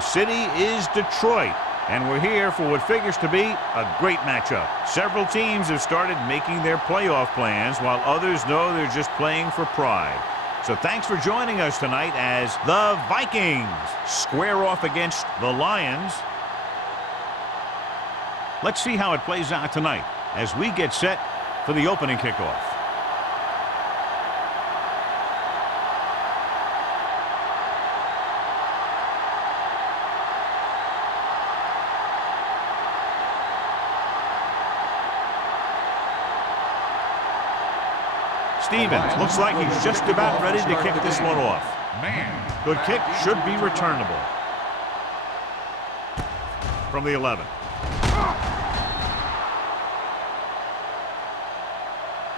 The city is Detroit, and we're here for what figures to be a great matchup. Several teams have started making their playoff plans, while others know they're just playing for pride. So thanks for joining us tonight as the Vikings square off against the Lions. Let's see how it plays out tonight as we get set for the opening kickoff. Stevens looks like he's just about ready to kick this one off. Good kick, should be returnable. From the 11.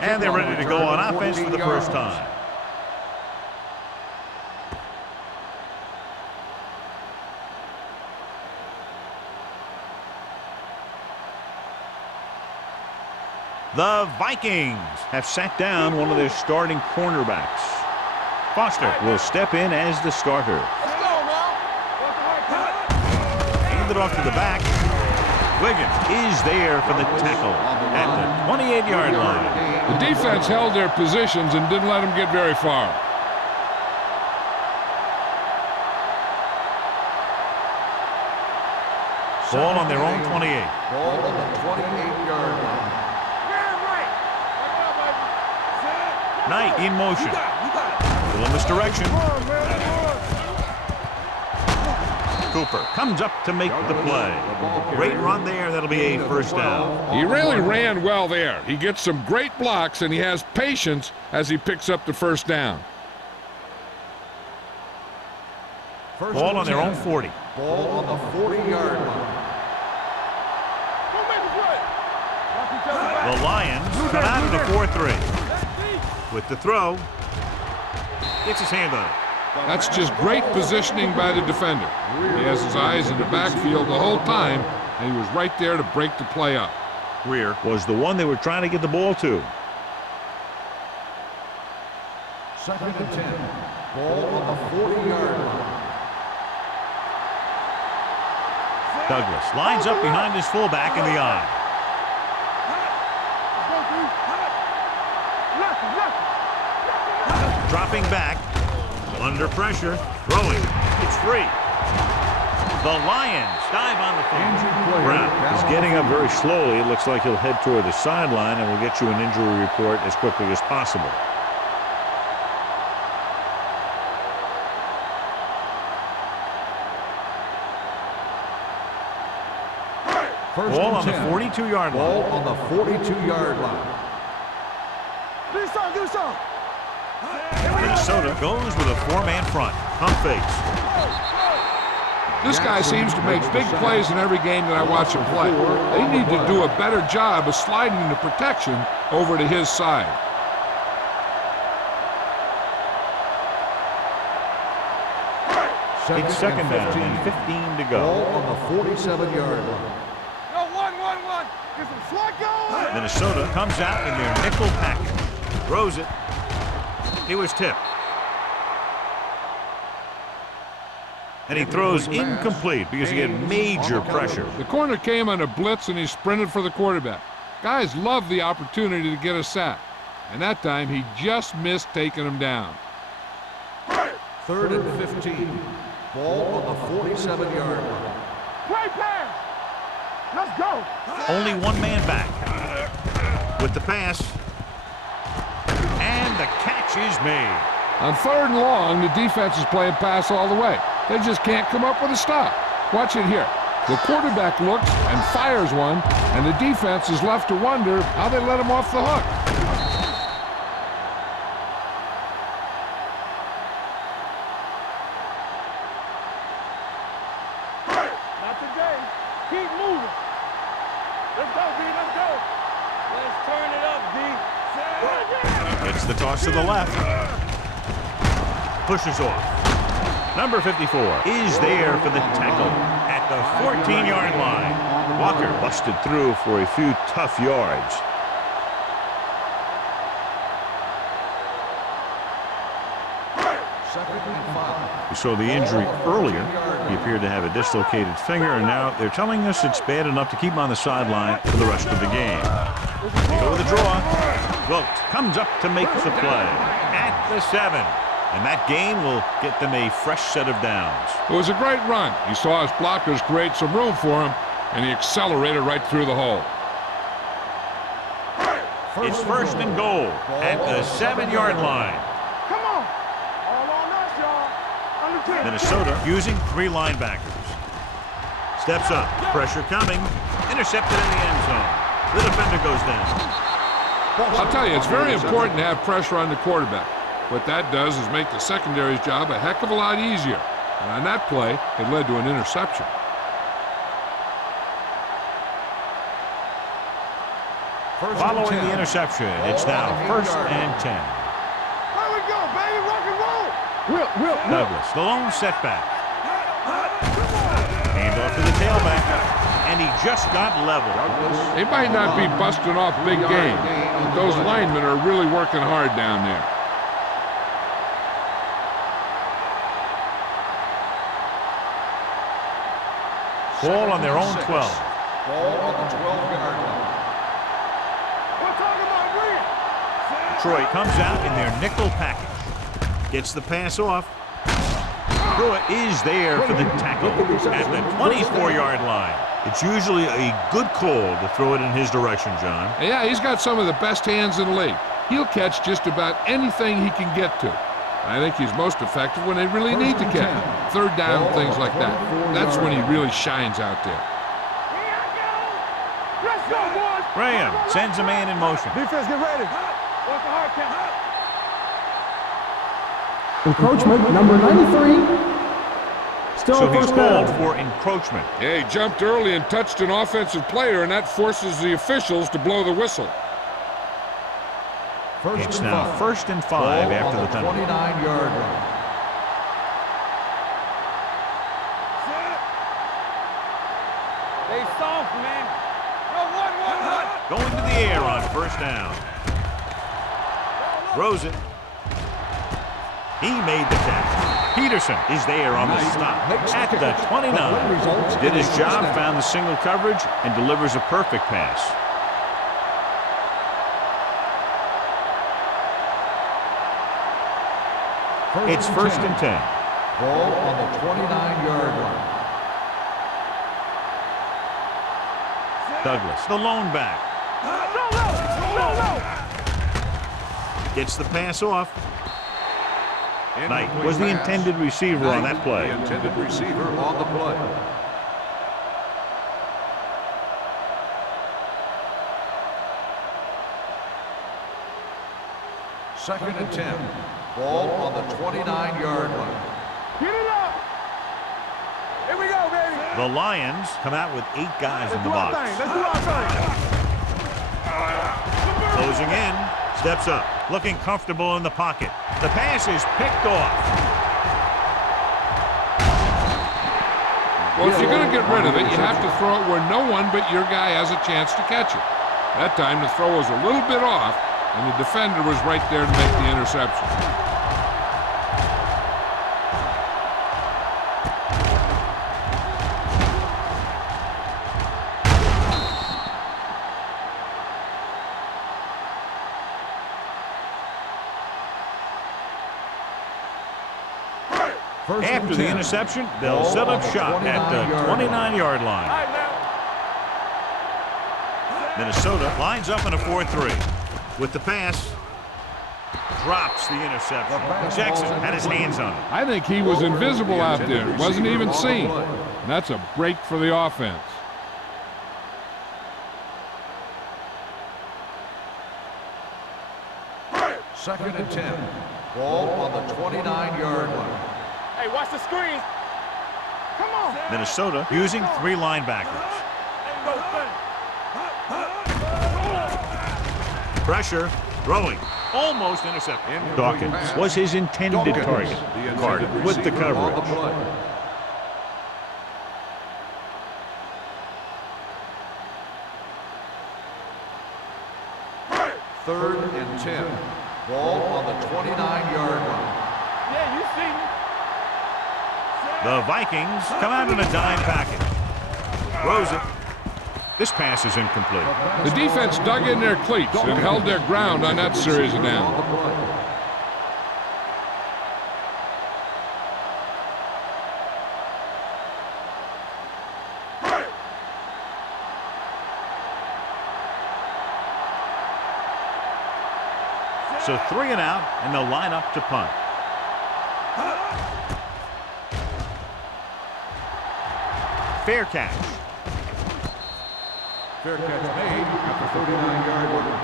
And they're ready to go on offense for the first time. The Vikings have sat down one of their starting cornerbacks. Foster will step in as the starter. Let's go now. Hand it off to the back. Wiggins is there for the tackle at the 28-yard line. The defense held their positions and didn't let them get very far. Ball on their own 28. Ball on the 28-yard line. Knight in motion. Little misdirection. Cooper comes up to make the play. Great run there. That'll be a first down. He really ran well there. He gets some great blocks, and he has patience as he picks up the first down. Ball on their own 40. Ball on the 40-yard line. The Lions come out of the 4-3. With the throw, gets his hand on it. That's just great positioning by the defender. He has his eyes in the backfield the whole time, and he was right there to break the play up. Greer was the one they were trying to get the ball to. 2nd and 10. Ball on the 40-yard line. Douglas lines up behind his fullback in the eye. Dropping back, under pressure, throwing, it's free. The Lions dive on the field. Brown is getting up very slowly. It looks like he'll head toward the sideline, and we'll get you an injury report as quickly as possible. Ball on the 42-yard line. Ball on the 42-yard line. Minnesota goes with a four-man front. Pump fakes. This guy seems to make big plays in every game that I watch him play. They need to do a better job of sliding the protection over to his side. It's second down and 15 to go. Ball on the 47-yard line. Minnesota comes out in their nickel package. Throws it. It was tipped. And he throws incomplete because he had major pressure. The corner came on a blitz, and he sprinted for the quarterback. Guys love the opportunity to get a sack. And that time, he just missed taking him down. 3rd and 15. Ball on the 47-yard line. Play pass. Let's go. Only one man back. With the pass. And the catch is made. On 3rd and long, the defense is playing pass all the way. They just can't come up with a stop. Watch it here. The quarterback looks and fires one, and the defense is left to wonder how they let him off the hook. Not today. Keep moving. Let's go, B. Let's go. Let's turn it up, B. Gets the toss to the left. Pushes off. Number 54 is there for the tackle at the 14-yard line. Walker busted through for a few tough yards. We saw the injury earlier. He appeared to have a dislocated finger, and now they're telling us it's bad enough to keep him on the sideline for the rest of the game. They go with the draw. Wilkes comes up to make the play at the 7. And that gain will get them a fresh set of downs. It was a great run. He saw his blockers create some room for him, and he accelerated right through the hole. It's first and goal at the 7-yard line. Come on. All on us, y'all. Under 10. Minnesota using 3 linebackers. Steps up. Pressure coming. Intercepted in the end zone. The defender goes down. I'll tell you, it's very important to have pressure on the quarterback. What that does is make the secondary's job a heck of a lot easier. And on that play, it led to an interception. Following the interception, it's now first and 10. Here we go, baby. Rock and roll. Douglas, the lone setback. Hand off to the tailback, and he just got leveled. They might not be busting off big game, but those linemen are really working hard down there. Ball on their own 12. Ball on the 12-yard line. We're talking about Green. Detroit comes out in their nickel package. Gets the pass off. Pruitt is there for the tackle at the 24-yard line. It's usually a good call to throw it in his direction, John. Yeah, he's got some of the best hands in the league. He'll catch just about anything he can get to. I think he's most effective when they really need to catch. Third down, things like that. That's when he really shines out there. Let's go, boys. Graham sends a man in motion. Defense, get ready. What's the hard count? Encroachment number 93. Still So he's first called down. for encroachment. Yeah, he jumped early and touched an offensive player, and that forces the officials to blow the whistle. It's now first and 5 after the penalty. 29-yard line. They soft, man. What? Going to the air on first down. Throws it. He made the catch. Peterson is there on the stop at the 29. Did his job, found the single coverage, and delivers a perfect pass. It's first and 10. Ball on the 29-yard line. Douglas, the lone back. Gets the pass off. Knight was the intended receiver on that play. The intended receiver on the play. Second and 10. Ball on the 29-yard line. Get it up. Here we go, baby. The Lions come out with 8 guys in the box. Let's do our thing. Closing in, steps up, looking comfortable in the pocket. The pass is picked off. Well, if you're going to get rid of it, you have to throw it where no one but your guy has a chance to catch it. That time, the throw was a little bit off, and the defender was right there to make the interception. After the interception, they'll set up shop at the 29-yard line. Minnesota lines up in a 4-3. With the pass, drops the interception. Jackson had his hands on it. I think he was invisible out there. Wasn't even seen. And that's a break for the offense. Second and 10. Ball on the 29-yard line. Hey, watch the screen. Come on. Minnesota using 3 linebackers. Pressure, throwing, almost intercepted. Dawkins was his intended target. Carter with the coverage. Third and 10. Ball on the 29-yard line. Yeah, you see me. The Vikings come out in a dime package. Throws it. This pass is incomplete. The defense dug in their cleats and held their ground on that series of downs. So 3 and out, and they'll line up to punt. Fair catch. Fair catch made at the 39-yard line.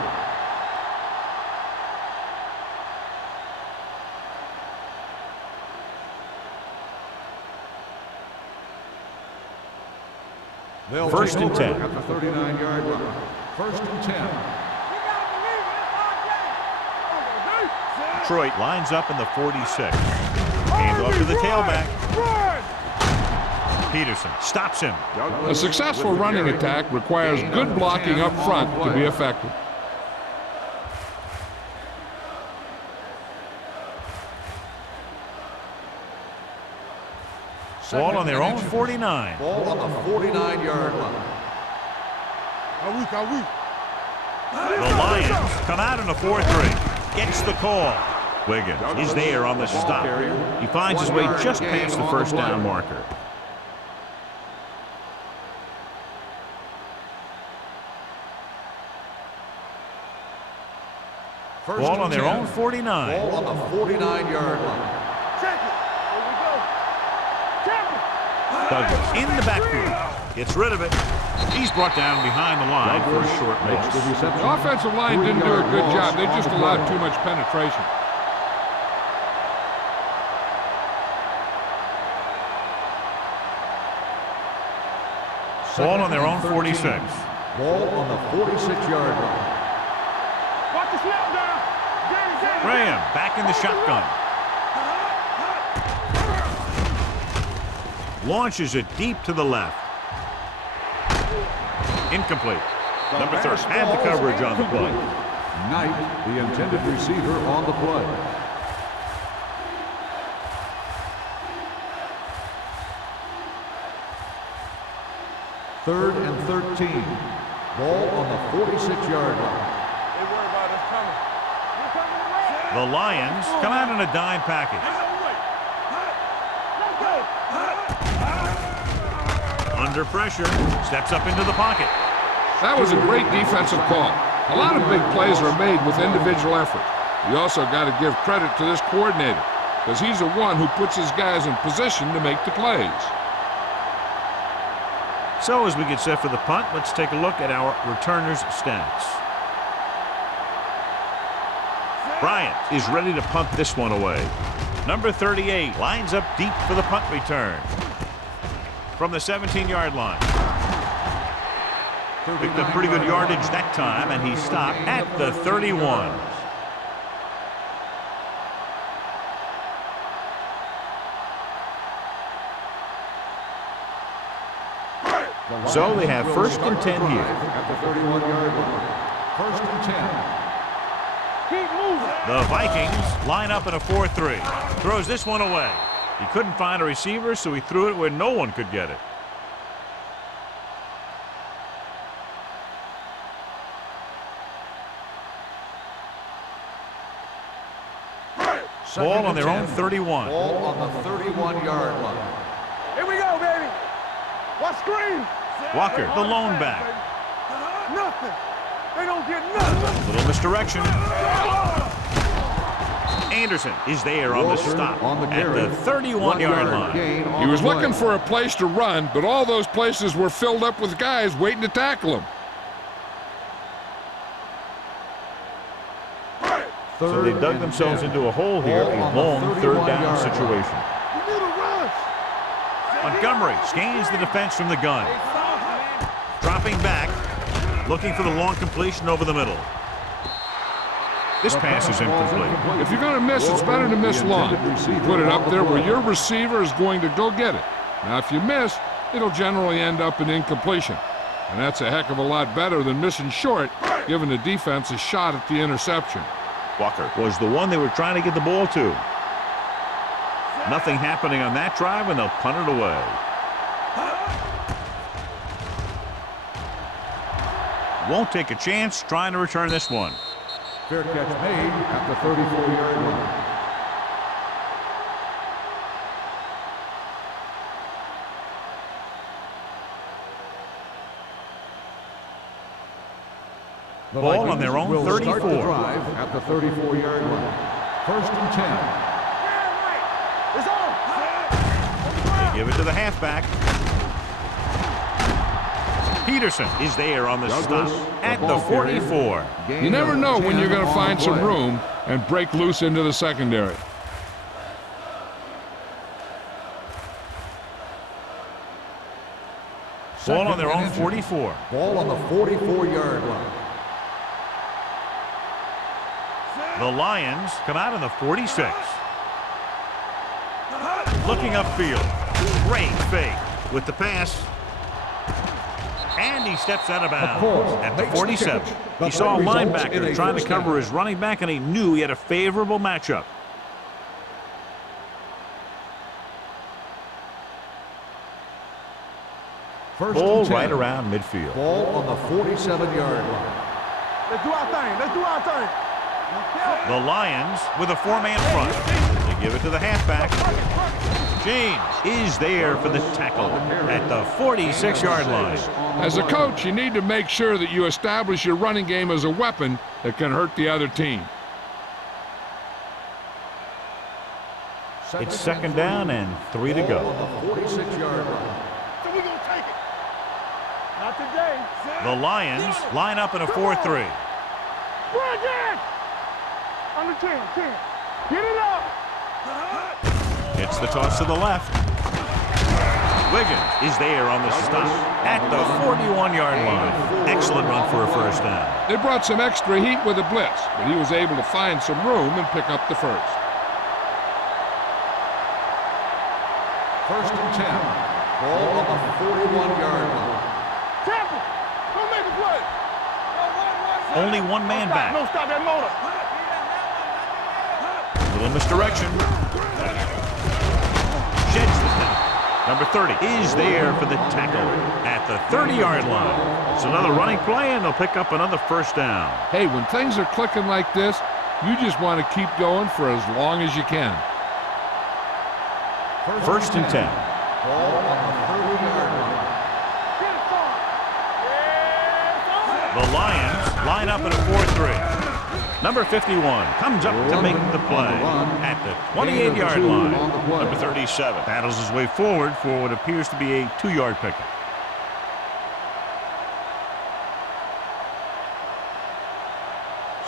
They'll First take and over 10. at the 39-yard line. First and 10. Detroit lines up in the 46. Hand off to the tailback. Peterson stops him. A successful running attack requires good blocking up front to be effective. Ball on their own 49. Ball on the 49-yard line. The Lions come out in a 4-3. Gets the call. Wiggins is there on the stop. He finds his way just past the first down marker. Ball on their own 49. Ball on the 49-yard line. Douglas in the backfield. Gets rid of it. He's brought down behind the line for a short loss. The offensive line didn't do a good job. They just allowed too much penetration. Ball on their own 46. Ball on the 46-yard line. Watch the snap down. Graham back in the shotgun. Launches it deep to the left. Incomplete. Number 30 had the coverage on the play. Knight, the intended receiver, on the play. Third and 13. Ball on the 46-yard line. They worry about us coming. We're coming around. The Lions come out in a dime package. Under pressure, steps up into the pocket. That was a great defensive call. A lot of big plays are made with individual effort. You also got to give credit to this coordinator, because he's the one who puts his guys in position to make the plays. So as we get set for the punt, let's take a look at our returners' stats. Bryant is ready to punt this one away. Number 38 lines up deep for the punt return. From the 17-yard line. Picked up pretty good yardage that time, and he stopped at the 31. So they have first and 10 here. At the 31-yard line. First and 10. Keep moving. The Vikings line up in a 4-3. Throws this one away. He couldn't find a receiver, so he threw it where no one could get it. Ball on their own 31. Ball on the 31-yard line. Here we go, baby. What screen? Walker, the lone back. Nothing. They don't get nothing. Little misdirection. Anderson is there on the stop at the 31-yard line. He was looking for a place to run, but all those places were filled up with guys waiting to tackle him. So they dug themselves into a hole here, a long third down situation. Montgomery scans the defense from the gun. Dropping back, looking for the long completion over the middle. This pass is incomplete. If you're going to miss, it's better to miss long. Put it up there where your receiver is going to go get it. Now, if you miss, it'll generally end up in incompletion. And that's a heck of a lot better than missing short, giving the defense a shot at the interception. Walker was the one they were trying to get the ball to. Nothing happening on that drive, and they'll punt it away. Won't take a chance trying to return this one. Fair catch made at the 34-yard line. The Ball on their own will 34. Start the drive at the 34-yard line. 1st and 10. They give it to the halfback. Peterson is there on the stop at the 44. You never know when you're going to find some room and break loose into the secondary. Ball on their own 44. Ball on the 44-yard line. The Lions come out in the 46. Looking upfield. Great fake with the pass. And he steps out of bounds at the 47. He saw a linebacker trying to cover his running back, and he knew he had a favorable matchup. Ball right around midfield. Ball on the 47-yard line. Let's do our thing. Let's do our thing. The Lions with a 4-man front. They give it to the halfback. James is there for the tackle at the 46-yard line. As a coach, you need to make sure that you establish your running game as a weapon that can hurt the other team. It's 2nd down and 3 to go. On the 46-yard line. So we're going to take it. Not today. The Lions line up in a 4-3. Bring it! Under 10. Get it up. It's the toss to the left. Wiggins is there on the stop at the 41-yard line. Excellent run for a 1st down. They brought some extra heat with a blitz, but he was able to find some room and pick up the first. 1st and 10. Ball on the 41-yard line. Temple. Don't make a play. Only one man back. No, stop that motor. Little misdirection. Sheds the snap. Number 30 is there for the tackle at the 30-yard line. It's another running play, and they'll pick up another 1st down. Hey, when things are clicking like this, you just want to keep going for as long as you can. 1st and 10. Ball on the 30-yard line. The Lions line up in a 4-3. Number 51 comes up to make the play at the 28-yard line. Number 37 battles his way forward for what appears to be a 2-yard pickup.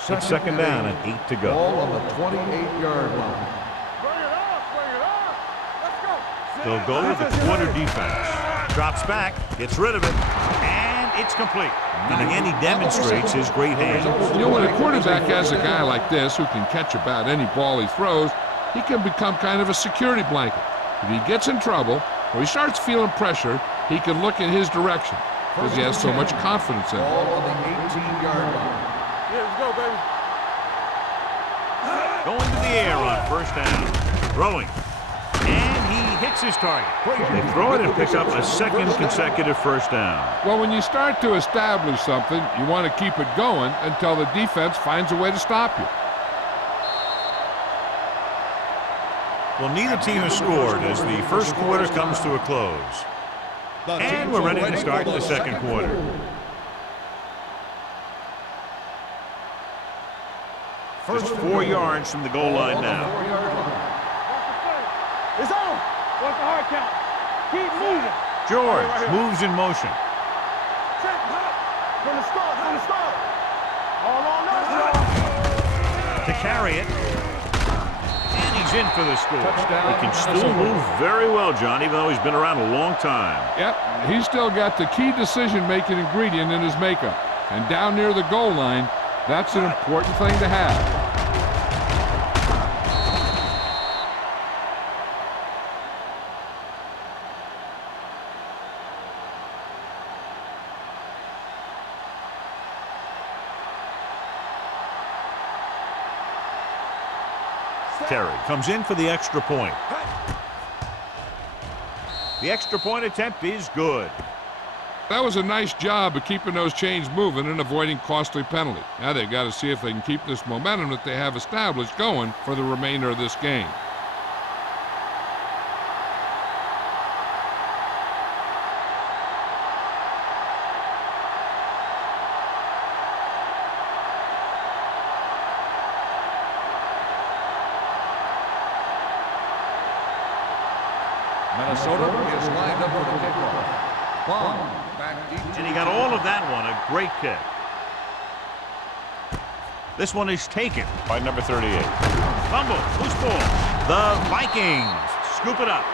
It's 2nd down and 8 to go. Ball on the 28-yard line. Bring it up. Let's go. They'll go with the quarter defense. Drops back, gets rid of it, and it's complete. And again, he demonstrates his great hands. You know, when a quarterback has a guy like this who can catch about any ball he throws, he can become kind of a security blanket. If he gets in trouble or he starts feeling pressure, he can look in his direction because he has so much confidence in him. Ball on the 18-yard line. Yeah, let's go, baby. Going to the air on 1st down. Throwing. And he hits his target. They throw it and pick up a 2nd consecutive 1st down. Well, when you start to establish something, you want to keep it going until the defense finds a way to stop you. Well, neither team has scored as the 1st quarter comes to a close. And we're ready to start the 2nd quarter. Just 4 yards from the goal line now. It's on. What's the hard count? Keep moving. George moves in motion. Check. From the start. All on us, To carry it. And he's in for the score. He can still move very well, John, even though he's been around a long time. Yep, he's still got the key decision-making ingredient in his makeup. And down near the goal line, that's an important thing to have. Terry comes in for the extra point. The extra point attempt is good. That was a nice job of keeping those chains moving and avoiding costly penalty. Now they've got to see if they can keep this momentum that they have established going for the remainder of this game. Minnesota is lined up for the kickoff. Bomb. Back deep. And he got all of that one. A great kick. This one is taken by number 38. Fumble. Loose ball. The Vikings scoop it up.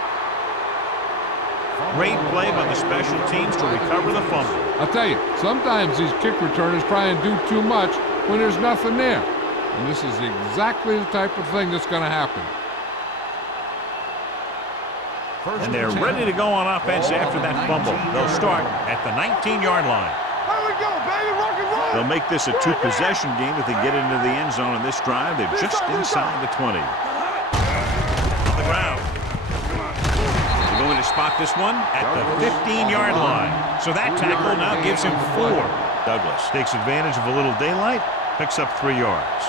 Great play by the special teams to recover the fumble. I'll tell you, sometimes these kick returners try and do too much when there's nothing there. And this is exactly the type of thing that's going to happen. And they're ready to go on offense after that fumble. They'll start at the 19-yard line. Here we go, baby, rock and roll. They'll make this a two-possession game if they get into the end zone in this drive. They're just inside the 20. On the ground. They're going to spot this one at the 15-yard line. So that tackle now gives him 4. Douglas takes advantage of a little daylight, picks up 3 yards.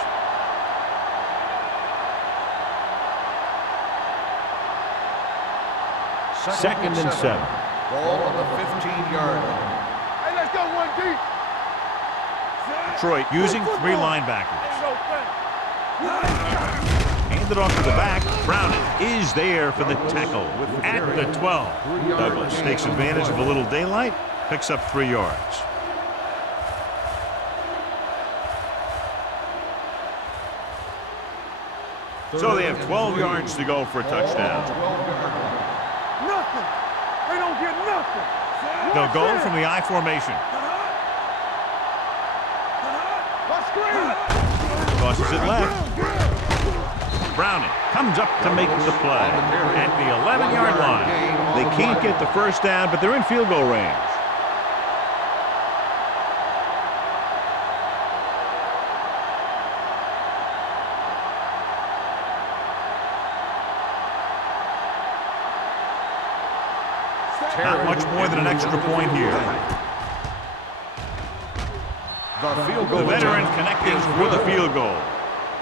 Second and 7. Ball on the 15-yard line. Hey, let's go, 1D. Detroit using 3 linebackers. Ain't no thing. Handed off to the back. Browning is there for the tackle at the 12. Douglas takes advantage of a little daylight, picks up 3 yards. So they have 12 yards to go for a touchdown. Nothing. They don't get nothing. They'll go from the I formation. Let's screen. Tosses it left. Browning comes up to make the play at the 11-yard line. They can't get the first down, but they're in field goal range. Not much more than an extra point here. The field goal. The veteran connecting for the field goal.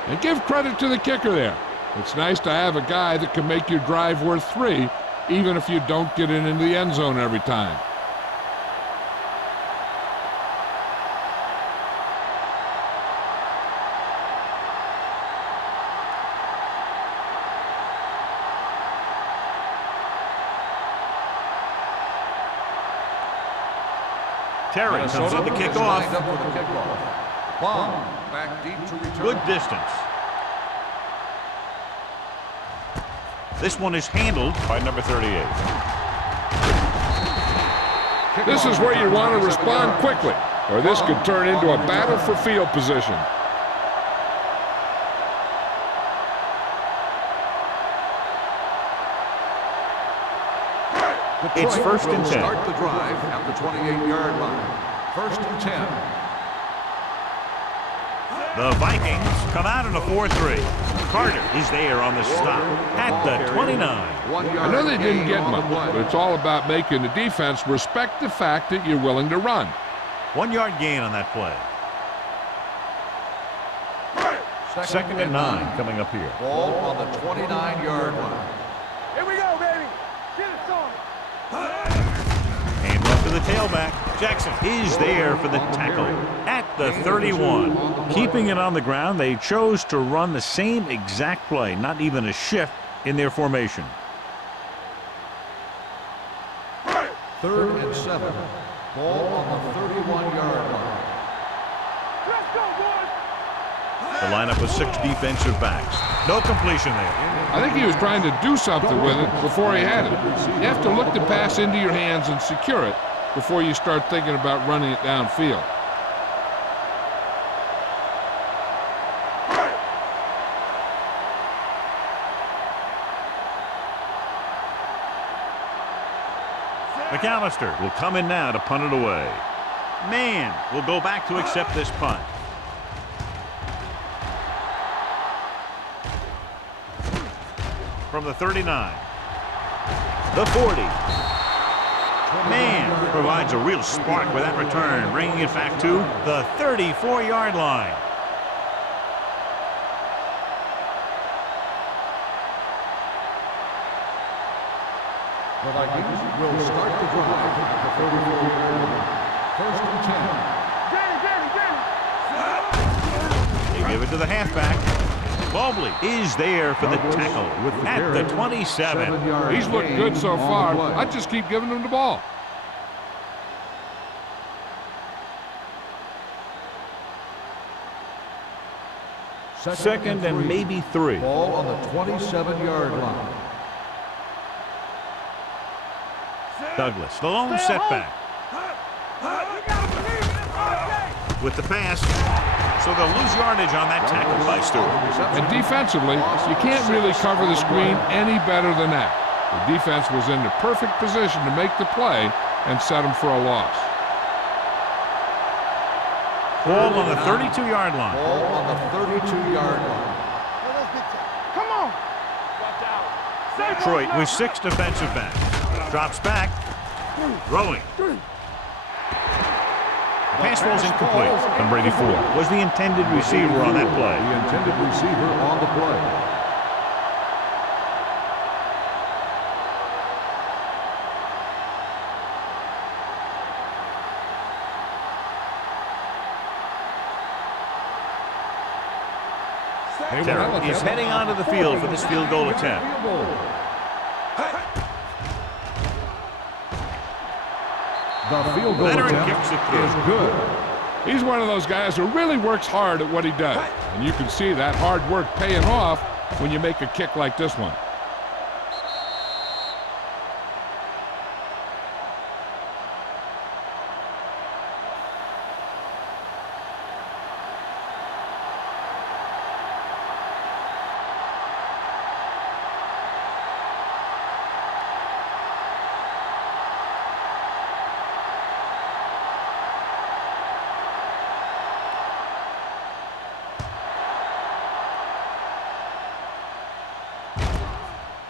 And give credit to the kicker there. It's nice to have a guy that can make your drive worth 3, even if you don't get it into the end zone every time. Terry comes in to kick off. Bomb. Back deep to return. Good distance. This one is handled by number 38. This is where you want to respond quickly, or this could turn into a battle for field position. It's first and 10. Start the drive at the 28-yard line. First and 10. The Vikings come out in a 4-3. Carter is there on the stop at the 29. I know they didn't get much, but it's all about making the defense respect the fact that you're willing to run. 1-yard gain on that play. Second and 9 coming up here. Ball on the 29-yard line. Here we go, baby. Get it on. Hand off to the tailback. Jackson is there for the tackle at the 31. Keeping it on the ground, they chose to run the same exact play, not even a shift in their formation. Third and 7. Ball on the 31-yard line. Let's go, boys. The lineup with 6 defensive backs. No completion there. I think he was trying to do something with it before he had it. You have to look the pass into your hands and secure it before you start thinking about running it downfield. McAllister will come in now to punt it away. Mann will go back to accept this punt. from the 39. The 40. Man provides a real spark with that return, bringing it back to the 34-yard line. The Vikings will start the drive at the 34-yard line. First and 10. They give it to the halfback. Mobley is there for the tackle at the 27. He's looked good so far. I'd just keep giving him the ball. Second and maybe 3. Ball on the 27-yard line. Douglas, the lone setback. With the pass, so they'll lose yardage on that tackle by Stewart. And defensively, you can't really cover the screen any better than that. The defense was in the perfect position to make the play and set them for a loss. Ball on the 32-yard line. Ball on the 32-yard line. Come on. Watch out. Detroit with 6 defensive backs. Drops back. Throwing. Pass falls incomplete. Number 84 was the intended receiver on that play. The intended receiver on the play. Terry is heading onto the field for this field goal attempt. The field goal Leonard attempt kicks it through. is good. He's one of those guys who really works hard at what he does. And you can see that hard work paying off when you make a kick like this one.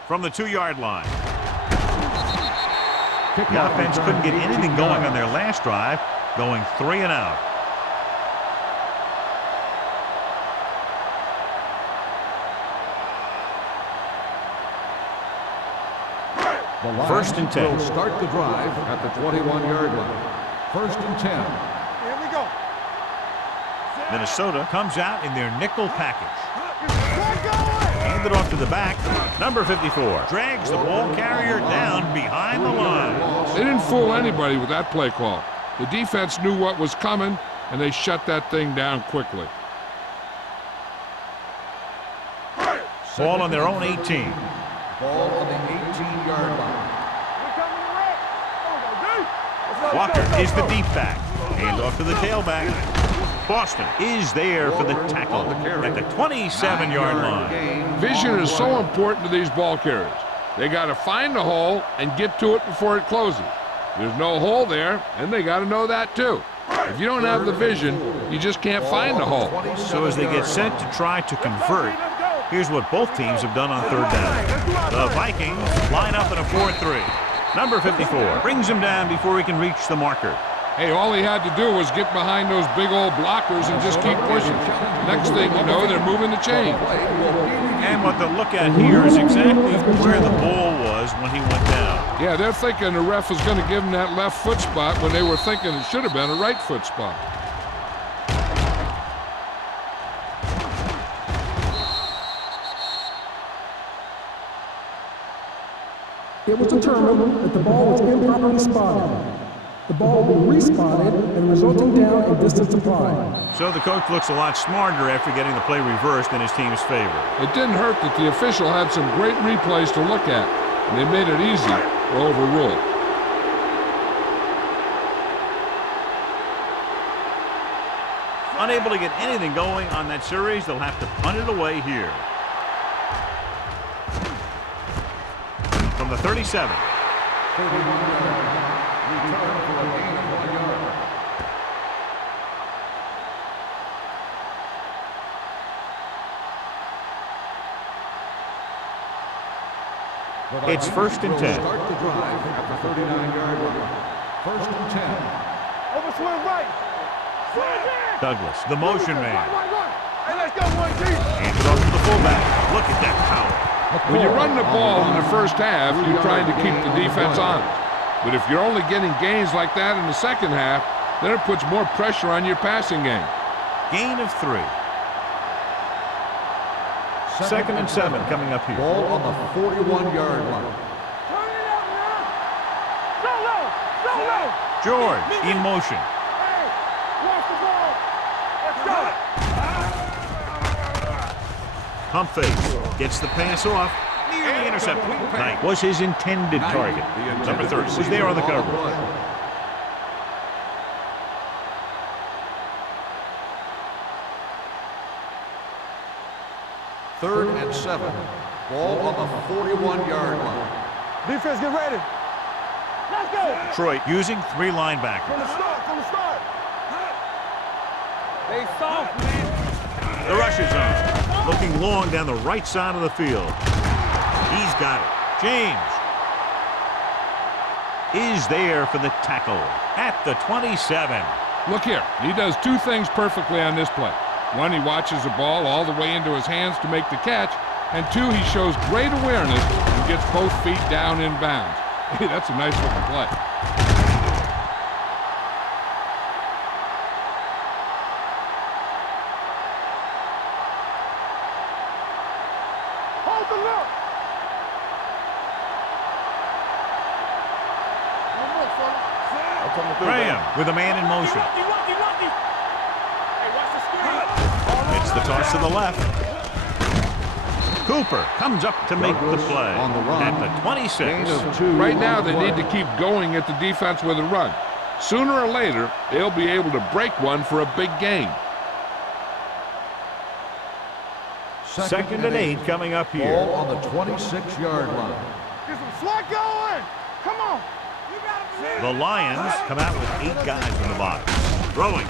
From the 2-yard line. The offense couldn't get anything going on their last drive, going 3 and out. First and 10. Will start the drive at the 21-yard line. First and 10. Here we go. Minnesota comes out in their nickel package. Handed off to the back. Number 54 drags the ball carrier down behind the line. They didn't fool anybody with that play call. The defense knew what was coming, and they shut that thing down quickly. Ball on their own 18. Ball on the 18-yard line. Walker is the deep back. Hand off to the tailback. Boston is there for the tackle at the 27-yard line. Vision is so important to these ball carriers. They got to find the hole and get to it before it closes. There's no hole there, and they got to know that too. If you don't have the vision, you just can't find the hole. So as they get set to try to convert, here's what both teams have done on 3rd down. The Vikings line up in a 4-3. Number 54 brings him down before he can reach the marker. Hey, all he had to do was get behind those big old blockers and just keep pushing. Next thing you know, they're moving the chain. And what they'll look at here is exactly where the ball was when he went down. Yeah, they're thinking the ref was going to give him that left foot spot when they were thinking it should have been a right foot spot. It was determined that the ball was improperly spotted. The ball will be respotted and resulting down and distance applied. So the coach looks a lot smarter after getting the play reversed in his team's favor. It didn't hurt that the official had some great replays to look at, and they made it easy to overrule. Unable to get anything going on that series, they'll have to punt it away here. From the 37. It's 1st and 10. Start the drive at the 39-yard line. 1st and 10. Over swing right. Swing in. Douglas, the motion man. Right. Hey, let's go, 1G. Hands it off to the fullback. Look at that power. When you run the ball in the first half, you're trying to keep the defense honest. But if you're only getting gains like that in the second half, then it puts more pressure on your passing game. Gain of 3. 2nd and 7 coming up here. Ball on the 41-yard line. Turn it up now. So low. George in motion. Hey, watch the ball. Let's go. Pump fake. Gets the pass off. Nearly intercepted. Knight was his intended target. Number 30 was there on the coverage. 3rd and 7. Ball on the 41-yard line. Defense, get ready. Let's go. Detroit using 3 linebackers. From the start. They soft, man. The rush is on. Looking long down the right side of the field. He's got it. James is there for the tackle at the 27. Look here. He does 2 things perfectly on this play. 1, he watches the ball all the way into his hands to make the catch. And 2, he shows great awareness and gets both feet down in bounds. Hey, that's a nice looking play. Hold the look. Graham with a man in motion. Hey, watch the screen. It's the toss to the left. Cooper comes up to make the play on the run. at the 26. Gain of 2. Right now, they need to keep going at the defense with a run. Sooner or later, they'll be able to break one for a big gain. 2nd and 8 coming up Ball here. on the 26-yard line. Get some swag going. Come on. The Lions come out with 8 guys in the box. Throwing.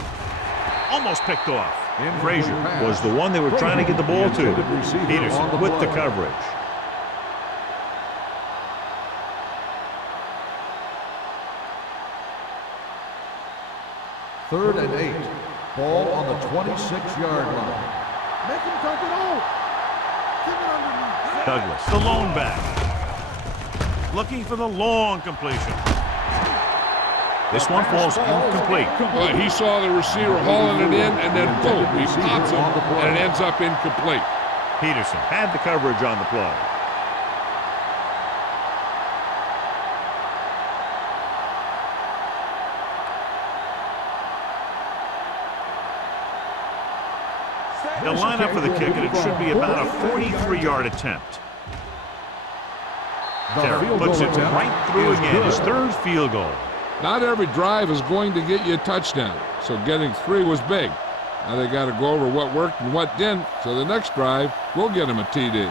Almost picked off. Frazier was the one they were trying to get the ball to. Peterson with the coverage. Third and 8. Ball on the 26-yard line. Make him come it on. Keep it underneath. Douglas, the lone back. Looking for the long completion. This one falls incomplete. Well, he saw the receiver hauling it in, and then boom, he pops him, and it ends up incomplete. Peterson had the coverage on the play. They'll line up for the kick, and it should be about a 43-yard attempt. Terry puts it right through again, his 3rd field goal. Not every drive is going to get you a touchdown, so getting 3 was big. Now they got to go over what worked and what didn't, so the next drive will get him a TD.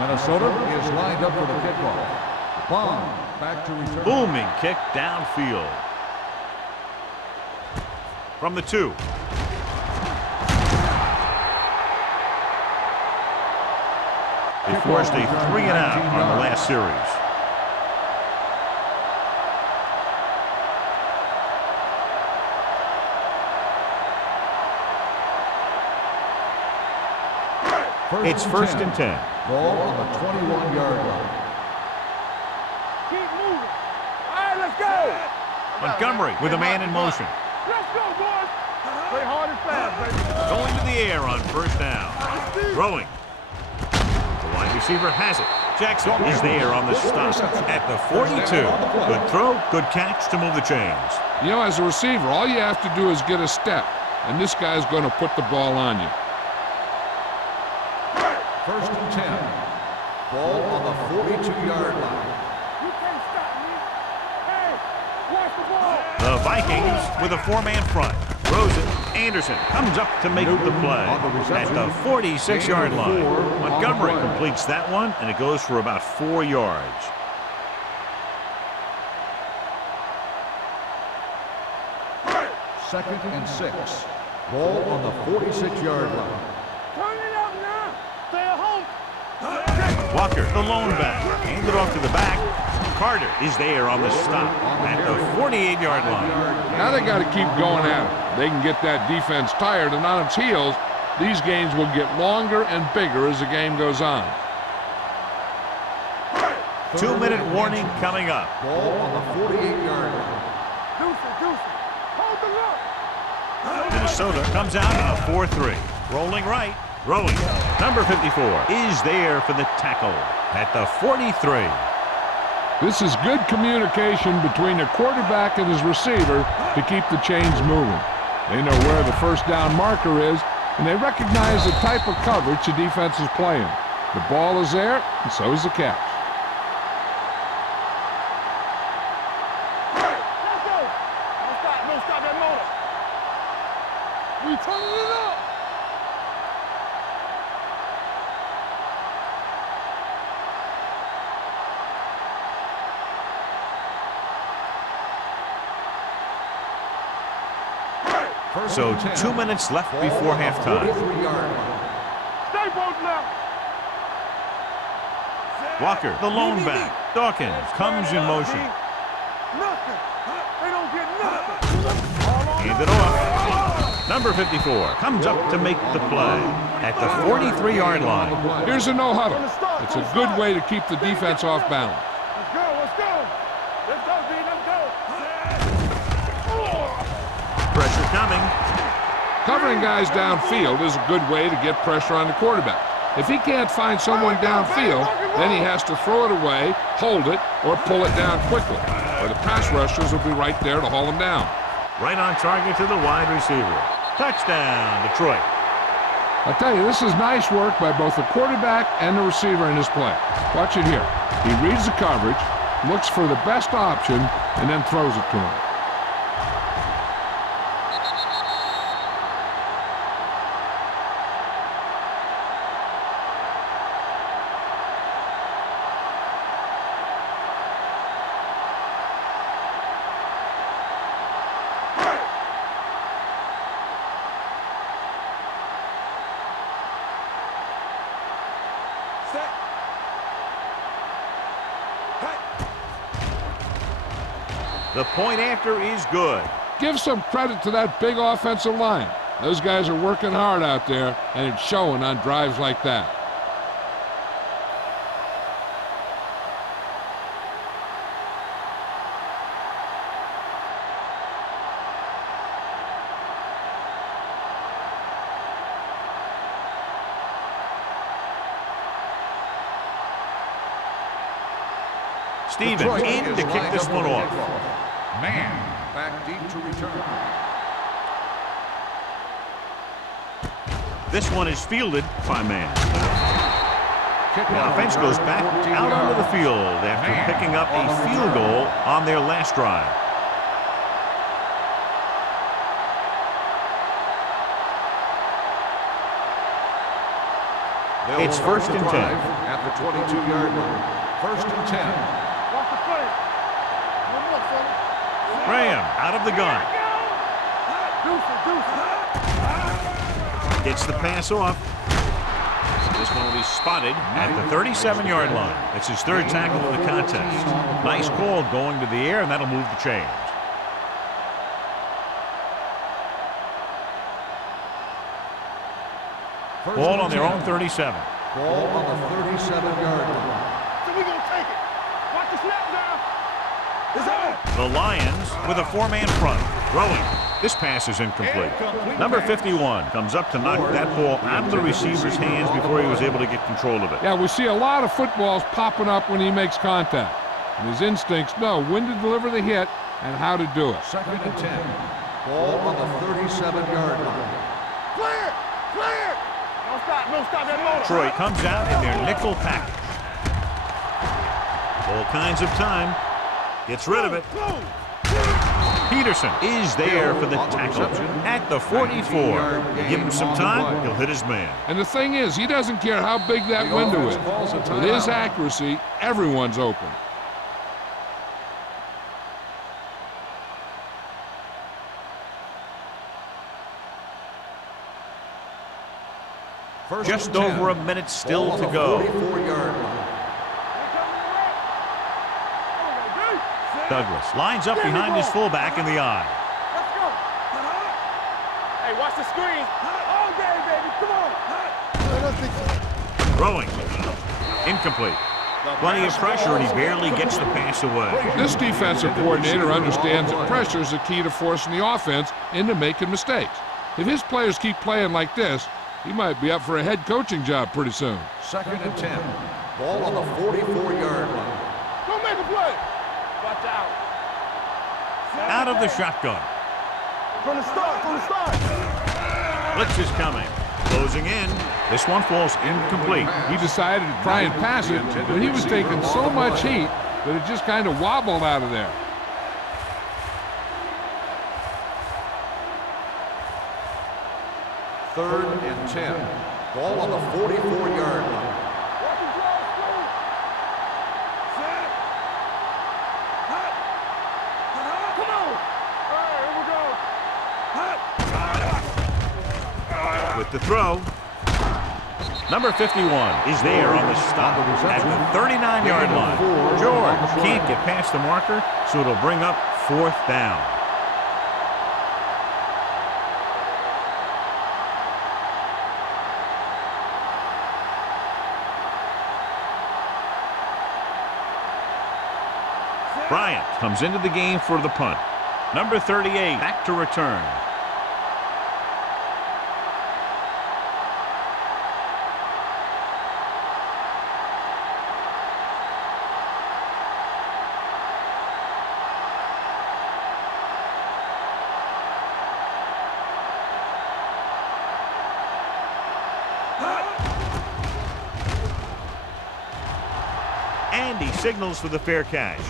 Minnesota is lined up for the kickoff. Bond back to return. Booming kick downfield. From the 2. They forced a 3 and out on the last series. It's 1st and 10. Ball on the 21-yard line. Keep moving. All right, let's go. Montgomery with a man in motion. Let's go, boys. Play hard and fast, baby. Going to the air on 1st down. Throwing. The wide receiver has it. Jackson is there on the stop at the 42. Good throw, good catch to move the chains. You know, as a receiver, all you have to do is get a step, and this guy's going to put the ball on you. 1st and 10. Ball on the 42-yard line. You can't stop me. Hey, watch the ball. The Vikings with a 4-man front. Throws it. Anderson comes up to make the play at the 46-yard line. Montgomery completes that one, and it goes for about 4 yards. 2nd and 6. Ball on the 46-yard line. Turn it up now. Stay at home. Walker, the lone back. Handed off to the back. Carter is there on the stop at the 48-yard line. Now they got to keep going at it. They can get that defense tired and on its heels. These games will get longer and bigger as the game goes on. 2-minute warning coming up. Ball on the 48-yard line. Deuce. Hold the look. Minnesota comes out in a 4-3. Rolling right. Rolling. Number 54 is there for the tackle at the 43. This is good communication between the quarterback and his receiver to keep the chains moving. They know where the first down marker is, and they recognize the type of coverage the defense is playing. The ball is there, and so is the catch. Let's go. Don't stop that motor. We turning it up. So 2 minutes left before halftime. Stay both now. Walker, the lone back. Dawkins comes in motion. Nothing. They don't get nothing. Hand it off. Number 54 comes up to make the play at the 43-yard line. Here's a no huddle. It's a good way to keep the defense off balance. Let's go. Let's go, D. Let's go. Pressure coming. Covering guys downfield is a good way to get pressure on the quarterback. If he can't find someone downfield, then he has to throw it away, hold it, or pull it down quickly, or the pass rushers will be right there to haul him down. Right on target to the wide receiver. Touchdown, Detroit. I'll tell you, this is nice work by both the quarterback and the receiver in this play. Watch it here. He reads the coverage, looks for the best option, and then throws it to him. The point after is good. Give some credit to that big offensive line. Those guys are working hard out there, and it's showing on drives like that. Stevens in to kick this one off. Man, back deep to return. This one is fielded by man. The offense goes back out onto the field after picking up a field goal on their last drive. It's 1st and 10. At the 22-yard line. 1st and 10. Watch the play. One more, fella. Graham out of the gun. Deuce. Gets the pass off. This one will be spotted at the 37-yard line. It's his 3rd tackle of the contest. Nice call going to the air, and that'll move the chains. Ball on their own 37. Ball on the 37-yard line. So we gonna take it. Watch the snap now. It's on. The Lions with a 4-man front. Throwing. This pass is incomplete. Number 51 comes up to knock that ball out of the receiver's hands before he was able to get control of it. Yeah, we see a lot of footballs popping up when he makes contact. And his instincts know when to deliver the hit and how to do it. 2nd and 10. Ball on the 37-yard line. Clear. Don't stop that motor. Detroit comes out in their nickel package. All kinds of time. Gets rid of it. Peterson is there for the tackle at the 44. Give him some time, he'll hit his man. And the thing is, he doesn't care how big that window is. With his accuracy, everyone's open. Just over a minute still to go. 44-yard line. Douglas lines up behind his fullback in the eye. Let's go. Hey, watch the screen. All day, baby. Come on. Throwing. Incomplete. Plenty of pressure, and he barely gets the pass away. This defensive coordinator understands that pressure is the key to forcing the offense into making mistakes. If his players keep playing like this, he might be up for a head coaching job pretty soon. 2nd and 10. Ball on the 44-yard line. Don't make a play. Watch out. Out of the shotgun. From the start. Blitz is coming. Closing in. This one falls incomplete. He decided to try and pass it, but he was taking so much heat that it just kind of wobbled out of there. Third and 10. Ball on the 44-yard line. With the throw. Number 51 is there on the stop at the 39-yard line. George can't get past the marker, so it'll bring up 4th down. Bryant comes into the game for the punt. Number 38 back to return. And he signals for the fair catch.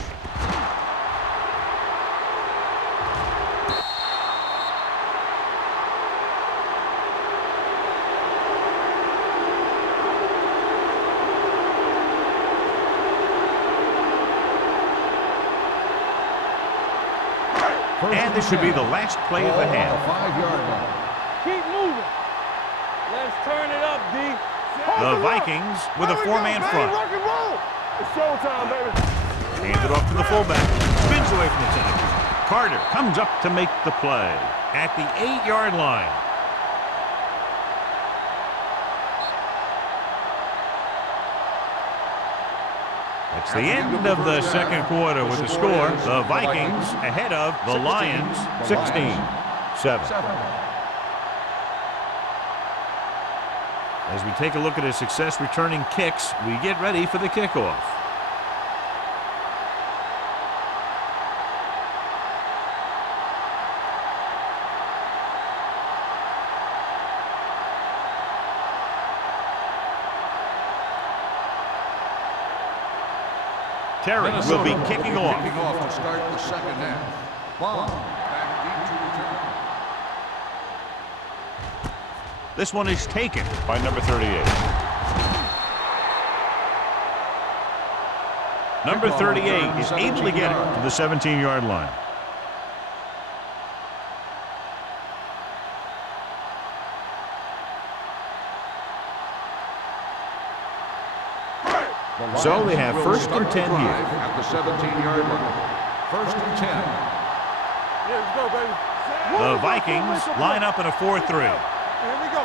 And this should be the last play of the half. 5-yard line. Keep moving. Let's turn it up, D. The Vikings with a 4-man front. Rock and roll. It's showtime, baby. Hands it off to the fullback. Spins away from the tackle. Carter comes up to make the play at the 8-yard line. It's the end of the second quarter with the score. The Vikings ahead of the Lions 16-7. As we take a look at his success returning kicks, we get ready for the kickoff. Terry will be kicking off. Kicking off to start the second half. Bond back deep to return. This one is taken by number 38. Number 38 is able to get it to the 17-yard line. So they have 1st and 10 here. At the 17-yard line. 1st and 10. Yeah, let's go, baby. The Vikings line up in a 4-3. Here we go.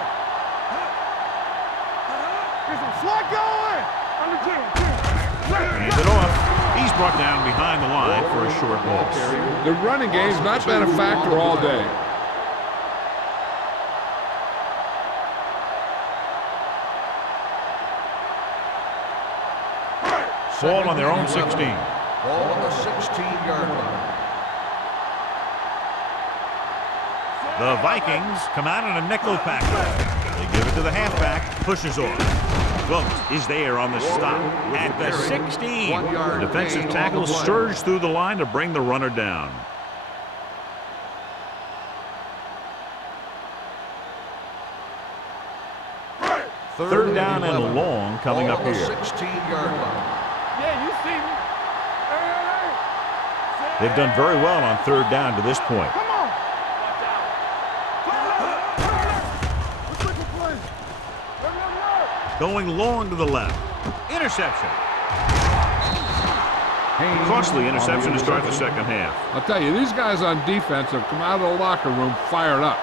Get some slot going. On the team. Hands it off. He's brought down behind the line for a short loss. The running game's not been a factor all day. Ball on their own 16. Ball on the 16-yard line. The Vikings come out in a nickel package. They give it to the halfback, pushes off. Wilkes is there on the stop at the 16. The defensive tackle surged through the line to bring the runner down. Third down and long coming up here. 16-yard line. Yeah, you see me. Hey. They've done very well on third down to this point. Come on. Watch out. Let's make a play. Going long to the left. Interception. Costly interception to start the second half. I'll tell you, these guys on defense have come out of the locker room fired up.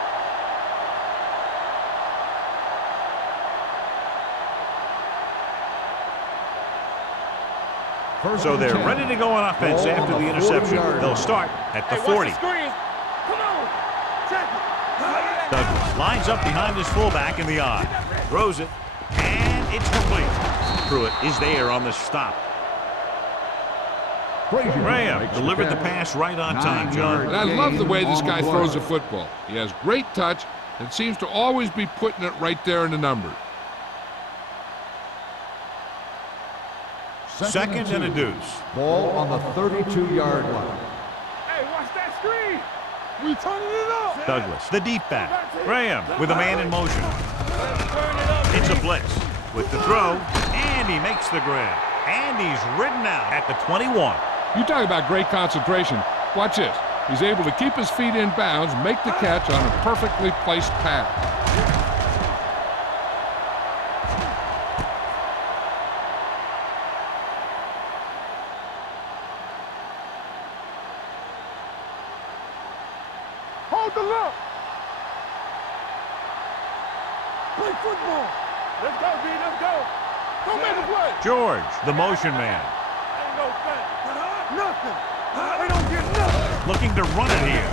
So they're ready to go on offense after the interception. They'll start at the 40. Come on. Check it. Douglas lines up behind his fullback in the I. Throws it, and it's complete. Pruitt is there on the stop. Graham delivered the pass right on time, John. And I love the way this guy throws the football. He has great touch and seems to always be putting it right there in the numbers. Second and a deuce. Ball on the 32-yard line. Hey, watch that screen. We turning it up. Douglas, the deep back. Graham with a man in motion. Turn it up. It's a blitz with the throw, and he makes the grab. And he's ridden out at the 21. You talk about great concentration. Watch this. He's able to keep his feet in bounds, make the catch on a perfectly placed pass. Hold the look. Play football. Let's go, B. Let's go. Don't make a play. George, the motion man. Ain't no thing. Nothing. They don't get nothing. Looking to run it here.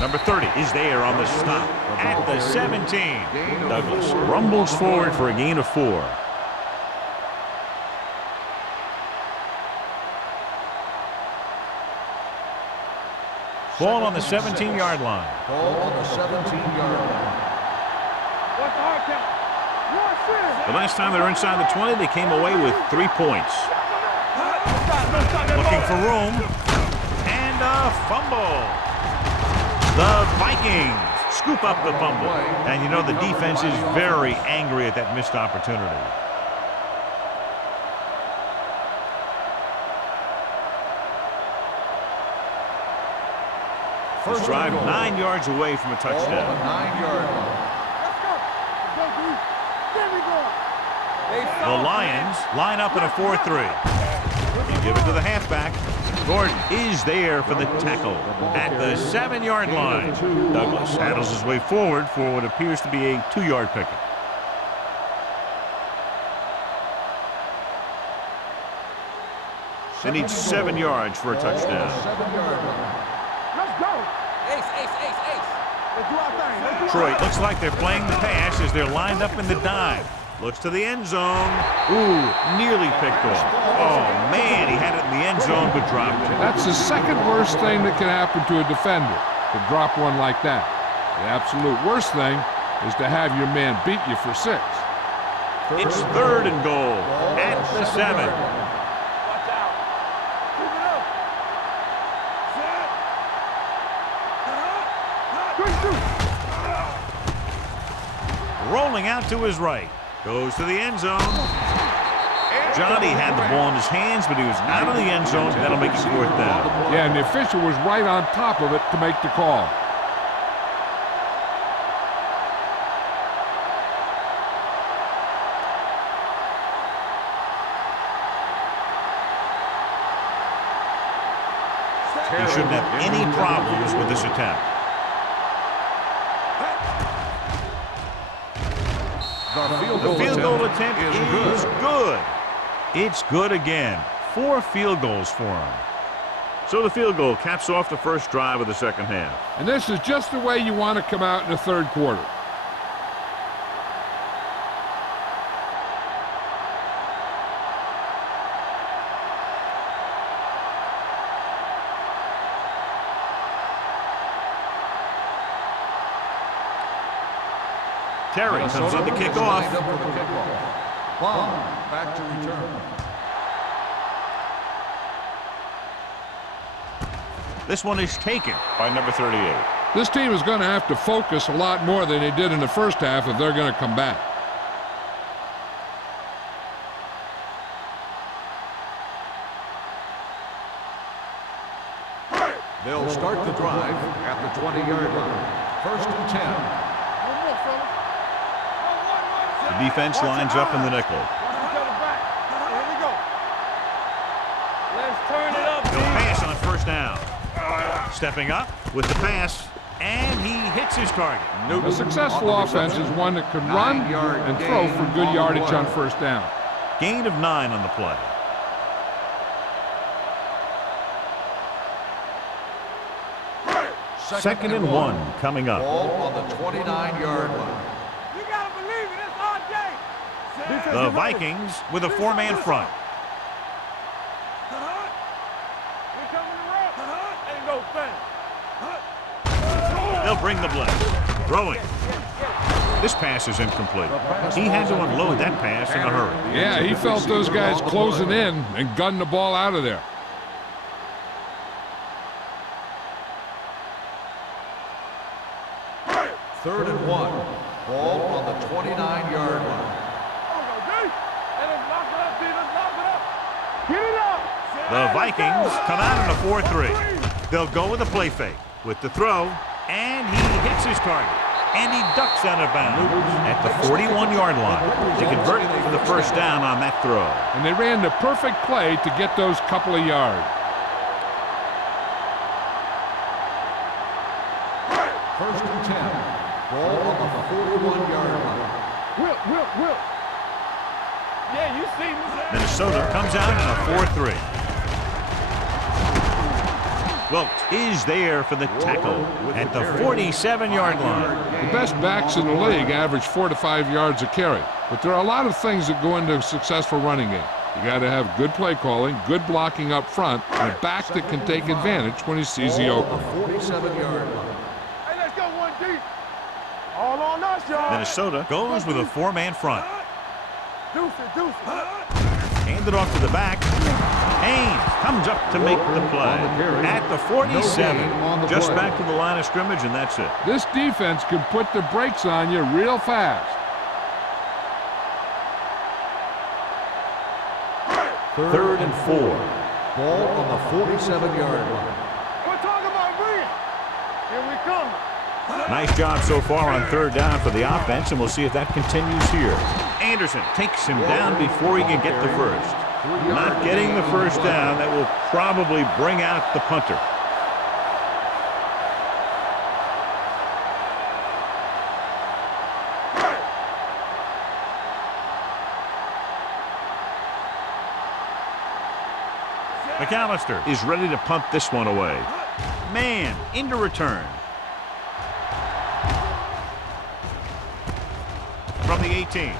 Number 30 is there on the stop at the 17. Douglas rumbles forward for a gain of 4. Ball on the 17-yard line. Ball on the 17-yard line. What's the hard count? The last time they were inside the 20, they came away with 3 points. Looking for room. And a fumble. The Vikings scoop up the fumble. And you know the defense is very angry at that missed opportunity. First drive 9 yards away from a touchdown. 9-yard line. The Lions line up in a 4-3. You give it to the halfback. Gordon is there for the tackle at the 7-yard line. Douglas handles his way forward for what appears to be a 2-yard pickup. They need 7 yards for a touchdown. 7-yard line. Let's go. Ace. Let's do our thing. Let's do Detroit looks like they're playing the pass as they're lined up in the dime. Looks to the end zone. Ooh, nearly picked off. Oh, man, he had it in the end zone, but dropped it. That's the second worst thing that can happen to a defender, to drop one like that. The absolute worst thing is to have your man beat you for 6. It's 3rd and goal at the 7. Watch out. Keep it up. Set. Rolling out to his right. Goes to the end zone. Johnny had the ball in his hands, but he was out of the end zone. That'll make it 4th down. Yeah, and the official was right on top of it to make the call. He shouldn't have any problems with this attempt. The field goal attempt is good. It's good again. 4 field goals for him. So the field goal caps off the first drive of the second half. And this is just the way you want to come out in the 3rd quarter. Terry comes in to kick off. Bomb back to return. This one is taken by number 38. This team is going to have to focus a lot more than they did in the first half if they're going to come back. They'll start the drive at the 20-yard line. 1st and 10. The defense lines up in the nickel. Watch each other back. Here we go. Let's turn it up, He'll D. pass on first down. Stepping up with the pass, and he hits his target. A successful offense is one that can run and throw for good yardage on first down. Gain of 9 on the play. Second and 1 coming up. Ball on the 29-yard line. You gotta believe it. It's RJ. The Vikings with a 4-man front. Here coming the run. Ain't no thing. They'll bring the blitz. Throwing. This pass is incomplete. He had to unload that pass in a hurry. Yeah, he felt those guys closing in and gunned the ball out of there. Third and 1. Ball on the 29-yard line. Let him lock it up, D. Let's lock it up. Get it up. The Vikings come out in a 4-3. They'll go with a play fake with the throw, and he hits his target. And he ducks out of bounds at the 41-yard line to convert for the first down on that throw. And they ran the perfect play to get those couple of yards. First and 10. Ball on the 41-yard line. Will. Yeah, you see me. Minnesota comes out in a 4-3. Wilt is there for the tackle at the 47-yard line. The best backs in the league average 4 to 5 yards a carry. But there are a lot of things that go into a successful running game. You got to have good play calling, good blocking up front, and a back that can take advantage when he sees the opening. 47-yard line. Hey, let's go one deep. All on us, y'all. Minnesota goes with a 4-man front. Deuce it. Hand it off to the back. Haynes comes up to make the play at the 47. Just back to the line of scrimmage, and that's it. This defense can put the brakes on you real fast. Third and 4. Ball on the 47-yard line. We're talking about bringing. Here we come. Nice job so far on third down for the offense, and we'll see if that continues here. Anderson takes him down before he can get the first. Not getting the first down, that will probably bring out the punter. McAllister is ready to punt this one away. Man into return. From the 18.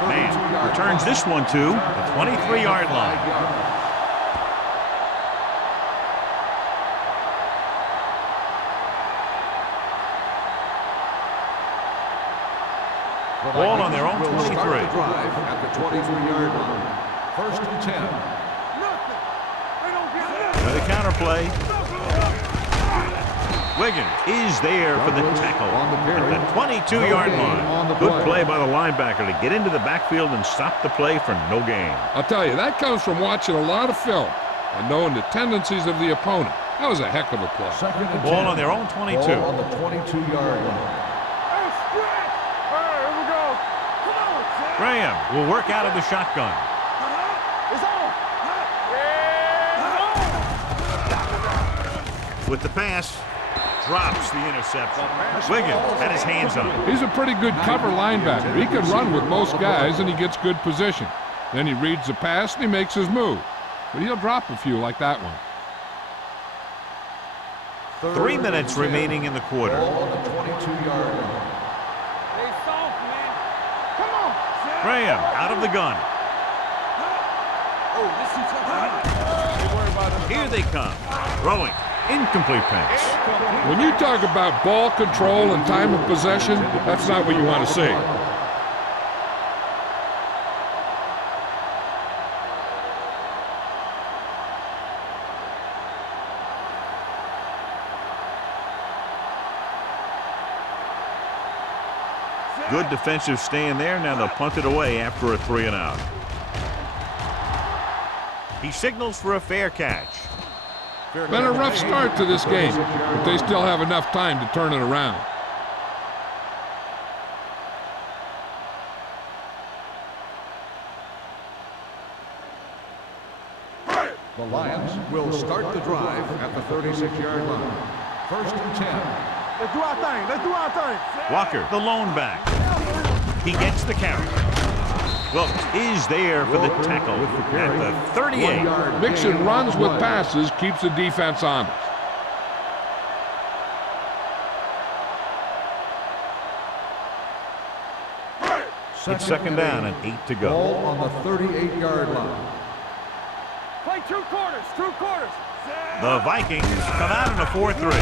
Man returns this one to the 23-yard line. Ball on their own 23. At the 23-yard line. First and 10. The counter play. Wiggins is there for the tackle at the 22-yard line. Good play by the linebacker to get into the backfield and stop the play for no gain. I'll tell you, that comes from watching a lot of film and knowing the tendencies of the opponent. That was a heck of a play. Second and Ball 10. on their own 22. Ball on the 22-yard line. Here we go. Come on, Sam. Graham will work out of the shotgun. It's on. With the pass, drops the interception. Wiggins had his hands on it. He's a pretty good cover linebacker. He can run with most guys, and he gets good position. Then he reads the pass, and he makes his move. But he'll drop a few like that one. 3 minutes remaining in the quarter. Ball on the 22-yard line. They soft, man. Come on, Sam. Graham out of the gun. Oh, this is Don't worry about it. Here they come. Throwing. Incomplete pass. When you talk about ball control and time of possession, that's not what you want to see. Good defensive stand there. Now they'll punt it away after a 3-and-out. He signals for a fair catch. Been a rough start to this game, but they still have enough time to turn it around. The Lions will start the drive at the 36-yard line. First and 10. Let's do our thing. Let's do our thing. Walker, the lone back. He gets the carry. Wilkes is there for the tackle at the 38. Mixing runs with passes keeps the defense honest. It's second down and 8 to go. Ball on the 38-yard line. Play two quarters. Two quarters. The Vikings come out in a 4-3.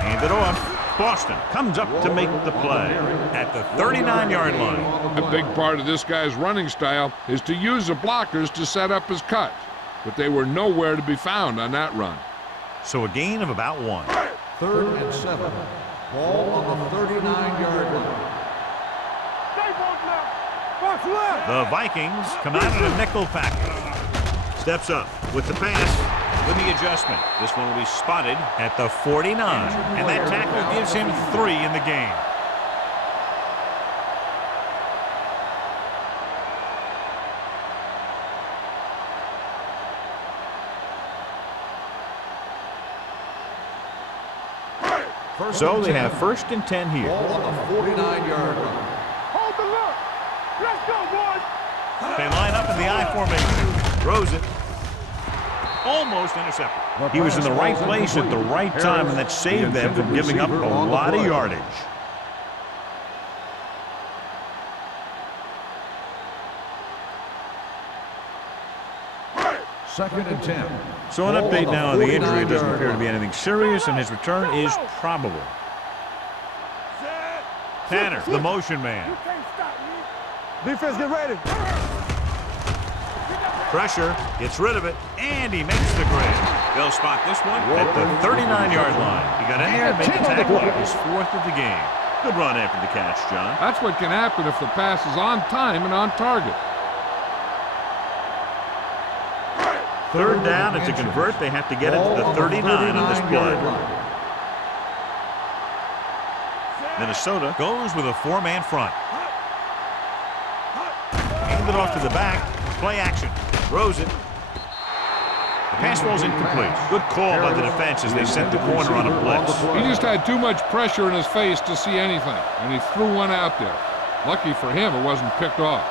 Hand it off. Boston comes up to make the play at the 39-yard line. A big part of this guy's running style is to use the blockers to set up his cut, but they were nowhere to be found on that run. So a gain of about 1. Third and 7. Ball on the 39-yard line. Stay both left. Box left. The Vikings come out in a nickel package. Steps up with the pass. With the adjustment, this one will be spotted at the 49, and that tackle gives him 3 in the game. So they have first and 10 here. Ball on the 49-yard line. Hold the look. Let's go, boys. They line up in the I formation. Throws it. Almost intercepted. He was in the right place at the right time, and that saved them from giving up a lot of yardage. Second and 10. So an update now on the injury. It doesn't appear to be anything serious, and his return is probable. Tanner, the motion man. You can't stop me. Defense, get ready. Pressure, gets rid of it, and he makes the grab. They'll spot this one at the 39-yard line. He got in there and made the tackle. His 4th of the game. Good run after the catch, John. That's what can happen if the pass is on time and on target. Third down, and to convert, they have to get it to the 39 on this play. Minnesota goes with a 4-man front. Hand it off to the back. Play action. Throws it. The pass rolls incomplete. Good call by the defense as they sent the corner on a blitz. He just had too much pressure in his face to see anything, and he threw one out there. Lucky for him, it wasn't picked off.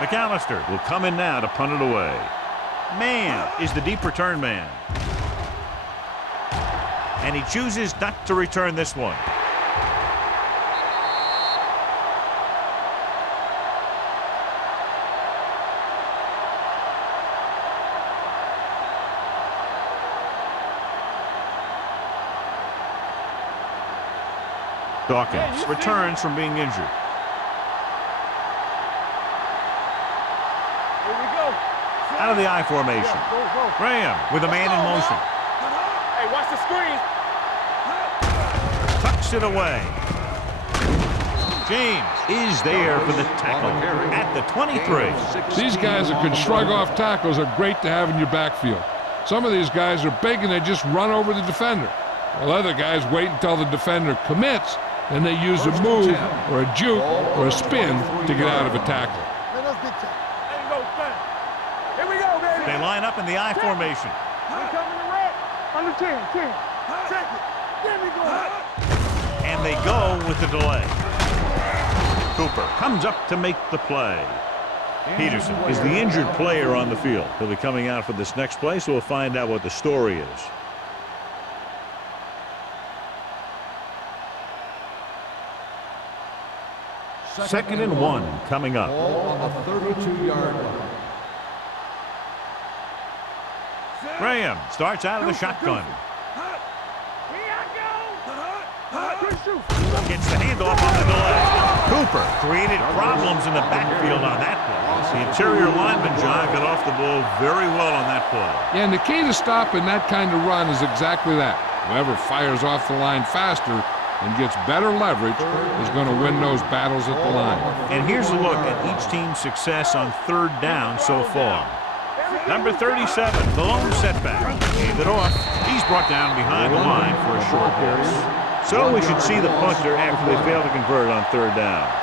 McAllister will come in now to punt it away. Mann is the deep return man. And he chooses not to return this one. Dawkins returns from being injured. Out of the I formation. Graham with a man in motion. Hey, watch the screen. Tucks it away. James is there for the tackle at the 23. These guys that can shrug off tackles are great to have in your backfield. Some of these guys are big and they just run over the defender. While other guys wait until the defender commits, and they use a move or a juke or a spin to get out of a tackle. They line up in the I formation. We're coming to red. Under 10. Check it. There we go. And they go with the delay. Cooper comes up to make the play. Peterson is the injured player on the field. He'll be coming out for this next play, so we'll find out what the story is. Second and 1 coming up. Ball on the 32-yard line. Graham starts out of the shotgun. Gets the handoff on the delay. Cooper created problems in the backfield on that play. The interior lineman, John, got off the ball very well on that play. Yeah, and the key to stopping that kind of run is exactly that. Whoever fires off the line faster and gets better leverage is going to win those battles at the line. And here's a look at each team's success on third down so far. Number 37, the lone setback. Hand it off. He's brought down behind the line for a short pass. So we should see the punter after they fail to convert on 3rd down.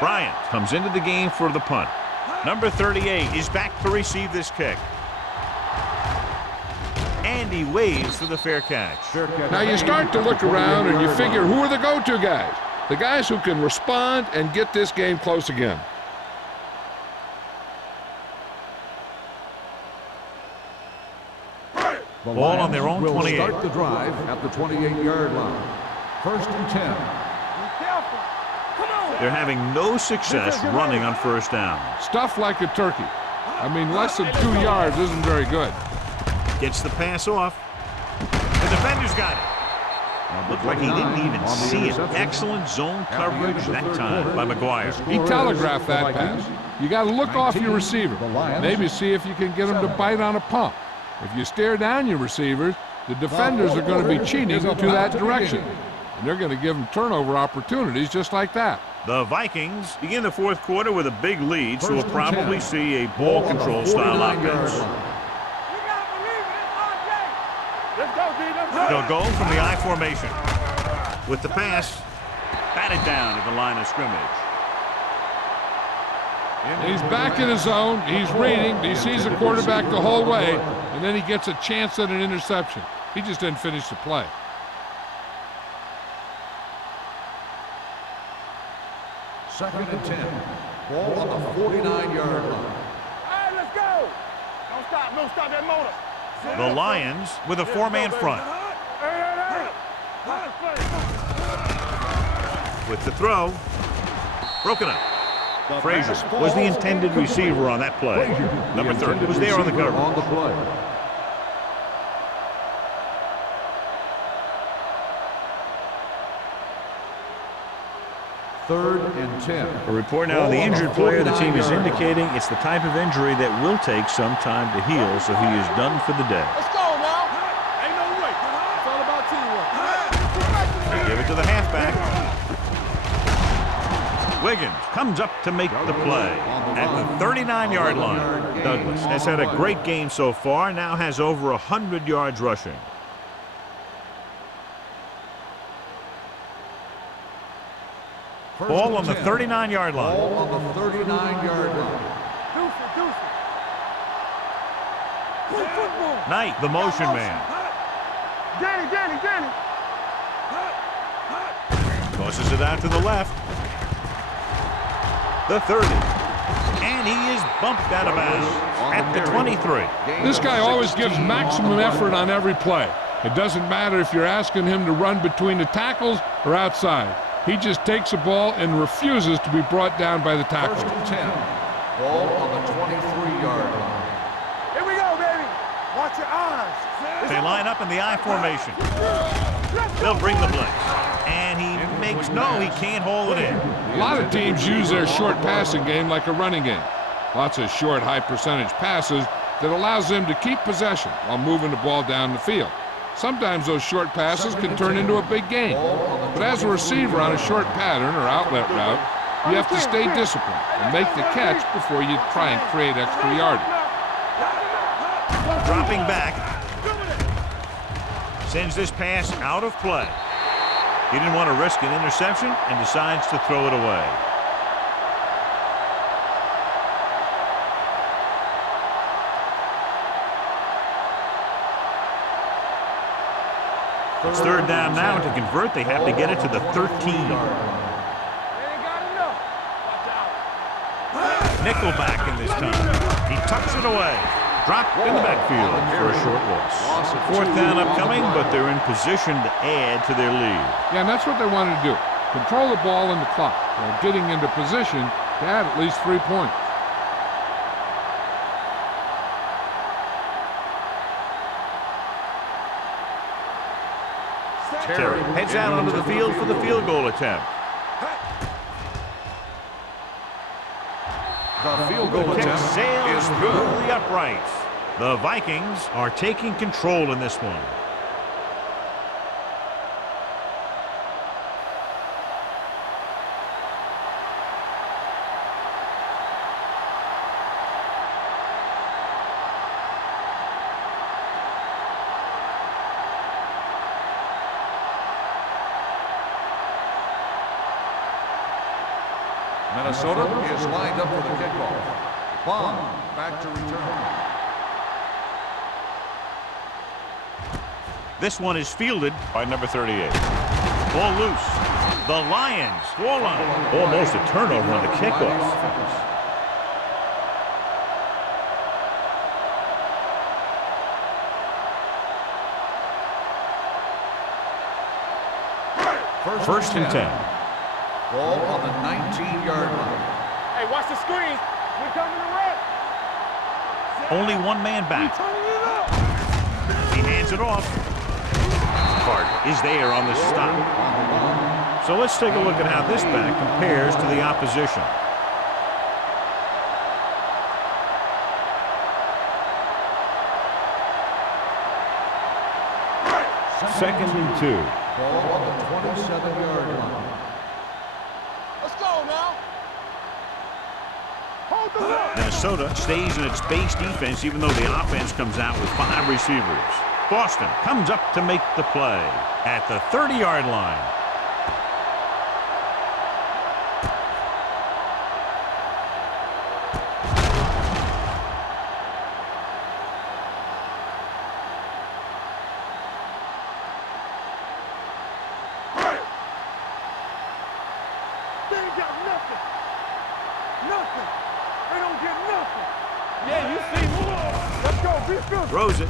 Bryant comes into the game for the punt. Number 38 is back to receive this kick. And he waves for the fair catch. Now you start to look around and you figure, who are the go-to guys? The guys who can respond and get this game close again. The Ball on their own Lions will 28. start the drive at the 28-yard line. 1st and 10. Be careful. Come on. They're having no success running on 1st down. Stuff like a turkey. I mean, less than 2 yards isn't very good. Gets the pass off. The defender's got it. Looked like he didn't even see it. Excellent zone coverage that time by McGuire. He telegraphed that pass. You got to look off your receiver. Maybe see if you can get him to bite on a pump. If you stare down your receivers, the defenders are going to be cheating to that direction. And they're going to give them turnover opportunities just like that. The Vikings begin the 4th quarter with a big lead, so we'll probably see a ball control style offense. Let's go, D. Let's go. They'll go from the I formation. With the pass, batted down at the line of scrimmage. He's back in his zone. He's reading. He sees the quarterback the whole way, and then he gets a chance at an interception. He just didn't finish the play. Second and 10. Ball on the 49-yard line. Hey, let's go. Don't stop that motor. The Lions with a 4-man front. Hey. With the throw, broken up. Frazier was the intended receiver on that play. Number 30 was there on the cover. On the play. Third and 10. A report now on the injured player. The team is indicating it's the type of injury that will take some time to heal, so he is done for the day. Let's go now. Ain't no way. It's all about teamwork. They give it to the halfback. Wiggins comes up to make the play at the 39-yard line. Douglas has had a great game so far, now has over 100 yards rushing. Ball on the 39-yard line. Ball on the 39-yard line. Deuce. Play football. Knight, the motion man. Danny. Tosses it out to the left. The 30. And he is bumped out of bounds at the 23. This guy always gives maximum effort on every play. It doesn't matter if you're asking him to run between the tackles or outside. He just takes the ball and refuses to be brought down by the tackle. 1st and 10. Ball on the 23-yard line. Here we go, baby. Watch your eyes. They line up in the I formation. They'll bring the blitz. And he makes, no, he can't hold it in. A lot of teams use their short passing game like a running game. Lots of short, high-percentage passes that allows them to keep possession while moving the ball down the field. Sometimes those short passes can turn into a big game. But as a receiver on a short pattern or outlet route, you have to stay disciplined and make the catch before you try and create extra yardage. Dropping back. Sends this pass out of play. He didn't want to risk an interception and decides to throw it away. It's 3rd down now. To convert, they have to get it to the 13. They ain't got enough. Watch out. Nickelback in this time. He tucks it away. Dropped in the backfield for a short loss. 4th down upcoming, but they're in position to add to their lead. Yeah, and that's what they wanted to do. Control the ball and the clock while getting into position to add at least 3 points. Terry heads out onto the field for the field goal attempt. The field goal Kick attempt sails is through good. the uprights. The Vikings are taking control in this one. Minnesota is lined up for the kickoff. Bond back to return. This one is fielded by number 38. Ball loose. The Lions score line. Almost a turnover on the kickoff. First and 10. Ball on the 19-yard line. Hey, watch the screen. We're coming to run. Only one man back. He hands it off. Card is there on the stop. So let's take a look at how this back compares to the opposition. Second and 2. Ball on the 27-yard line. Let's go now. Hold the ball. Minnesota stays in its base defense even though the offense comes out with 5 receivers. Boston comes up to make the play at the 30-yard line. They ain't got nothing. Nothing. They don't get nothing. Yeah, you see more. Let's go. Be good. Throws it.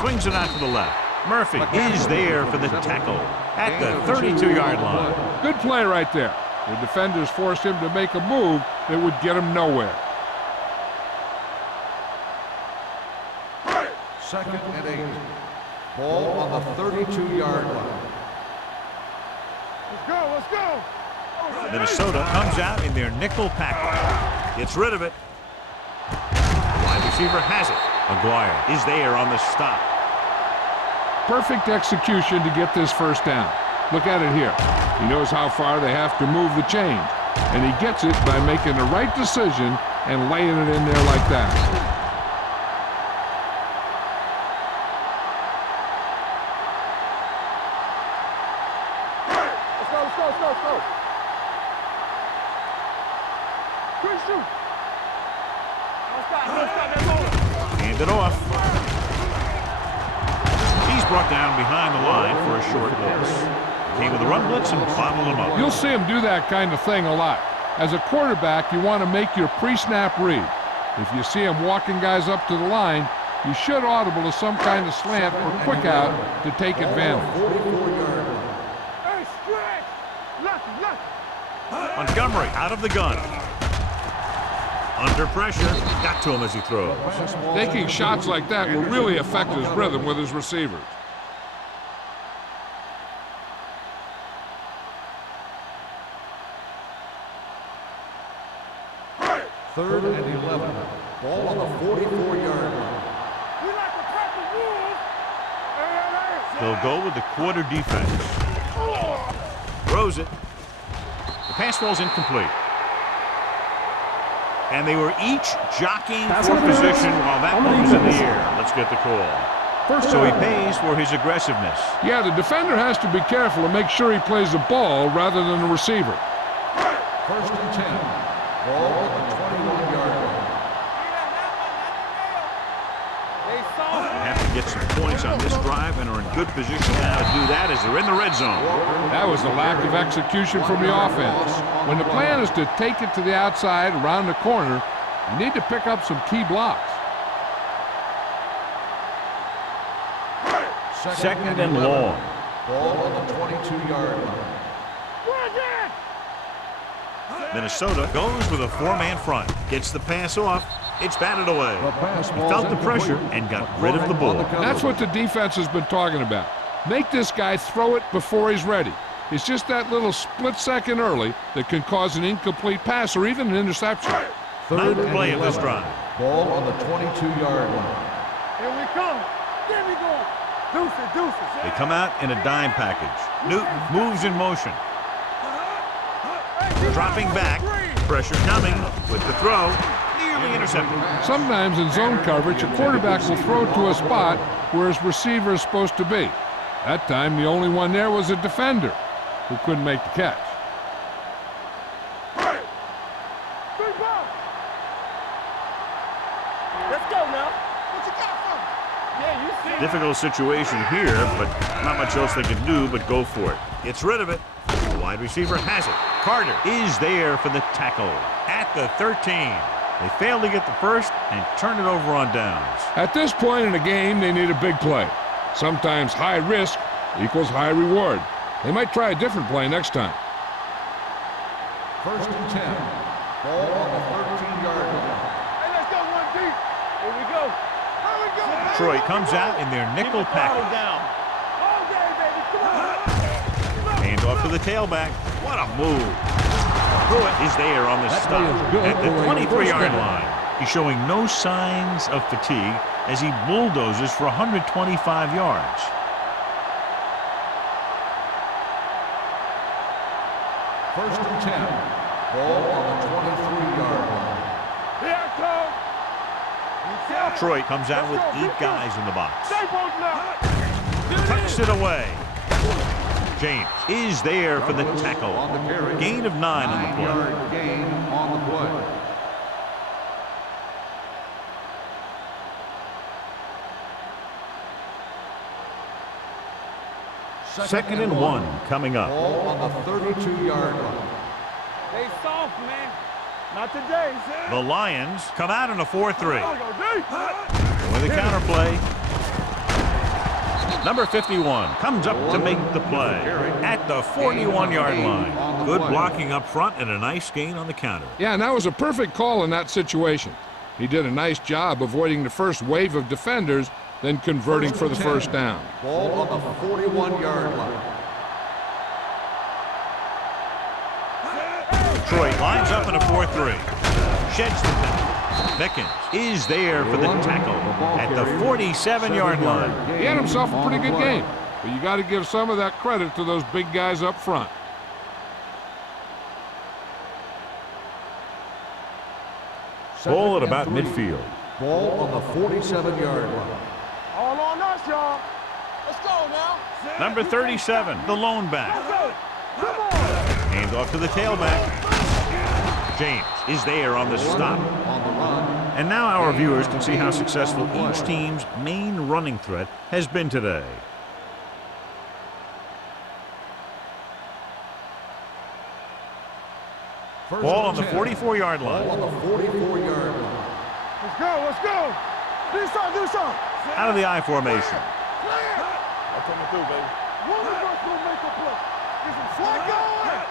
Swings it out to the left. Murphy is there for the tackle at the 32-yard line. Good play right there. The defenders forced him to make a move that would get him nowhere. Second and 8. Ball on the 32-yard line. Let's go. Let's go. Minnesota comes out in their nickel package. Gets rid of it. Wide receiver has it. McGuire is there on the stop. Perfect execution to get this first down. Look at it here. He knows how far they have to move the chains, and he gets it by making the right decision and laying it in there like that. Let's go. Let's go. Let's go. Let's go. Quick shoot. Don't stop. Don't stop that motor. Hand it off. He's brought down behind the line for a short loss. Came with a run blitz and bottled him up. You'll see him do that kind of thing a lot. As a quarterback, you want to make your pre-snap read. If you see him walking guys up to the line, you should audible to some kind of slant or quick out to take advantage. Hey, stretch. Lucky. Montgomery out of the gun. Under pressure. Got to him as he throws. Taking shots like that will really affect his rhythm with his receivers. Third and 11. Ball on the 44-yard line. We like to practice rules. They'll go with the quarter defense. Throws it. The pass ball's incomplete. And they were each jockeying for position while that one was in the air. Let's get the call. So he pays for his aggressiveness. Yeah, the defender has to be careful to make sure he plays the ball rather than the receiver. First and 10. Ball on the 21-yard line. They saw They have to get some points on this drive and are in good position now to do that as they're in the red zone. That was the lack of execution from the offense. When the plan is to take it to the outside around the corner, you need to pick up some key blocks. Second and long. Ball on the 22-yard line. Minnesota goes with a 4-man front. Gets the pass off. It's batted away. He felt the pressure and got rid of the ball. That's what the defense has been talking about. Make this guy throw it before he's ready. It's just that little split second early that can cause an incomplete pass or even an interception. Third Ninth play and of this 11. drive. Ball on the 22-yard line. Here we come. There we go. Deuces. They come out in a dime package. Newton moves in motion. Dropping back. Pressure coming with the throw. Nearly intercepted. Sometimes in zone coverage, a quarterback will throw to a spot where his receiver is supposed to be. That time, the only one there was a defender who couldn't make the catch. Difficult situation here, but not much else they can do but go for it. Gets rid of it. The wide receiver has it. Carter is there for the tackle at the 13. They failed to get the first and turn it over on downs. At this point in the game, they need a big play. Sometimes high risk equals high reward. They might try a different play next time. 1st and 10. Ball on the 13-yard line. Hey, let's go one deep. Here we go. Here we go. Detroit comes out in their nickel package. Down. All day, baby. Come on. Hand off to the tailback. What a move. Pruitt is there on the That stop play is good at the for a 23-yard first down. line. He's showing no signs of fatigue as he bulldozes for 125 yards. First and 10. Ball on the 23-yard line. Here I come. Detroit comes out with 8 guys in the box. Stay both now. Tucks it away. James is there for the tackle. On the carry. Gain of 9 on the play. 9-yard gain on the play. Second and 1 coming up. Ball on the 32-yard line. Stay soft, man. Not today, sir. The Lions come out in a 4-3. Go deep. With the counterplay. Number 51 comes up to make the play at the 41-yard line. Good blocking up front and a nice gain on the counter. Yeah, and that was a perfect call in that situation. He did a nice job avoiding the first wave of defenders, then converting for the first down. Ball on the 41-yard line. Detroit lines up in a 4-3. Sheds the penalty. Mickens is there for the tackle at the 47-yard line. He had himself a pretty good game, but you got to give some of that credit to those big guys up front. Ball at about midfield. Ball on the 47-yard line. All on us, y'all. Let's go now. Number 37, the lone back. Go. Come on. Hand off to the tailback. James is there on the stop. On the run. And now our viewers can see how successful each team's main running threat has been today. Ball on the 44-yard line. Ball on the 44-yard line. Let's go. Let's go. Do something. Do something. Out of the I formation. I'll take me through, baby. One of us gonna make a play. Get some slack going.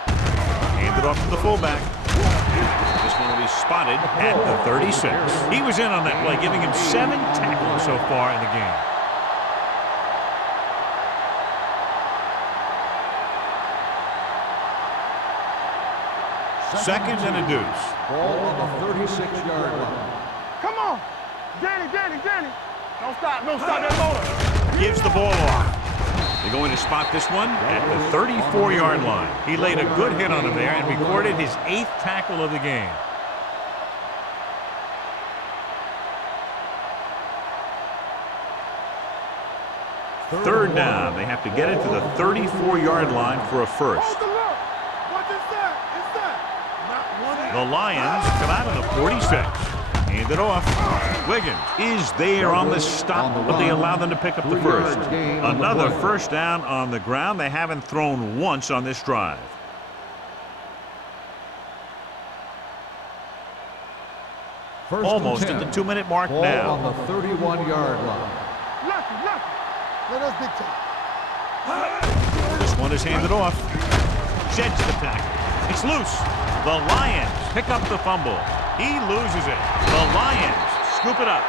Hand it off to the fullback. This one will be spotted at the 36. He was in on that play, giving him 7 tackles so far in the game. Second and a deuce. Ball on the 36-yard line. Come on. Danny. Don't stop. Don't stop that motor. Gives the ball off. They're going to spot this one at the 34-yard line. He laid a good hit on him there and recorded his 8th tackle of the game. Third down. They have to get it to the 34-yard line for a first. Hold the look. What is that? Is that? Not one. The Lions come out of the 46. Hand it off. Wiggins is there on the stop, but they allow them to pick up the first. Another first down on the ground. They haven't thrown once on this drive. Almost at the 2-minute mark Ball now. on the 31-yard line. Lucky. Let us big time. This one is handed off. Sheds the tackle. It's loose. The Lions pick up the fumble. He loses it. The Lions scoop it up.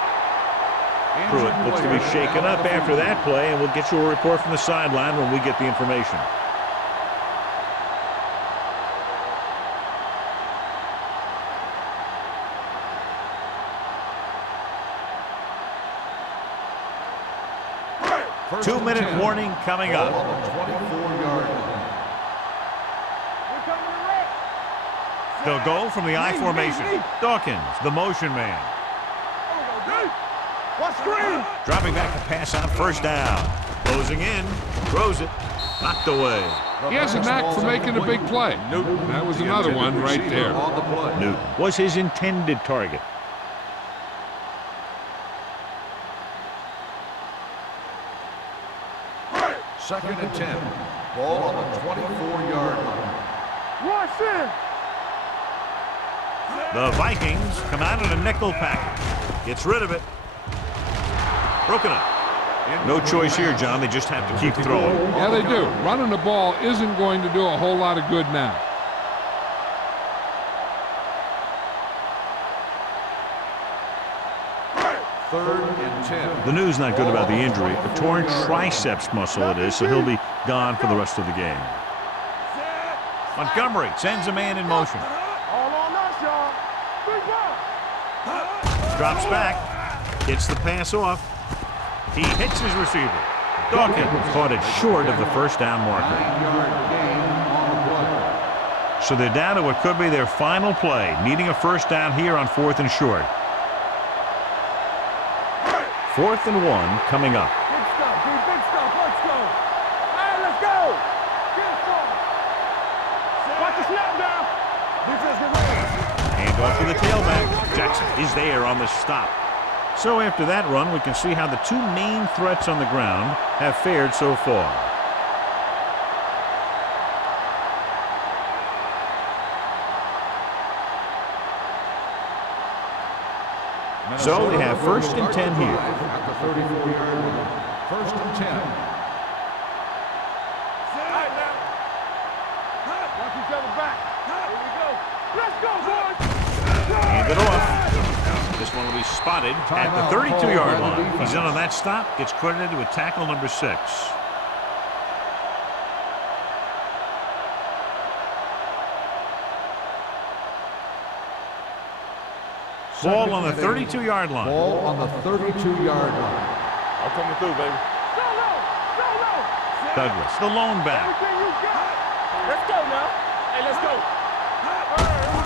Pruitt looks to be shaken up after that play, and we'll get you a report from the sideline when we get the information. First 2-minute and 10. warning coming Ball up. on the 24-yard line. We're coming to wreck. They'll go from the I formation. Dawkins, the motion man. What screen? Dropping back to pass out first down. Closing in. Throws it. Knocked away. He has a knack for making a big play. That was another one right there. On the play. Newton was his intended target. Second and 10. Ball on the 24-yard line. Rush in. The Vikings come out in a nickel package. Gets rid of it. Broken up. No choice here, John. They just have to keep throwing. Yeah, they do. Running the ball isn't going to do a whole lot of good now. Third and 10. The news not good about the injury. A torn triceps muscle it is, so he'll be gone for the rest of the game. Montgomery sends a man in motion. All on us, y'all. Big ball. Drops back. Gets the pass off. He hits his receiver. Dawkins caught it short of the first down marker. 9-yard gain on the play. So they're down to what could be their final play, needing a first down here on 4th and short. 4th and 1 coming up. Big stuff, dude. Big stuff. Let's go. All right, let's go. Get for it. Watch the snap down. Defense get ready. Hand off to the tailback. Jackson is there on the stop. So after that run, we can see how the two main threats on the ground have fared so far. So they have 1st and 10 here. At the 34-yard line. 1st and 10. All right, now. Watch each other back. Here we go. Let's go, boys. Hand it off. This one will be spotted at the 32-yard line. He's in on that stop. Gets credited with tackle number 6. Ball on the 32-yard line. Ball on the 32-yard line. I'm coming through, baby. Go low. Go low. Douglas, the lone back. Everything you got. Let's go now. Hey, let's go. All right, here we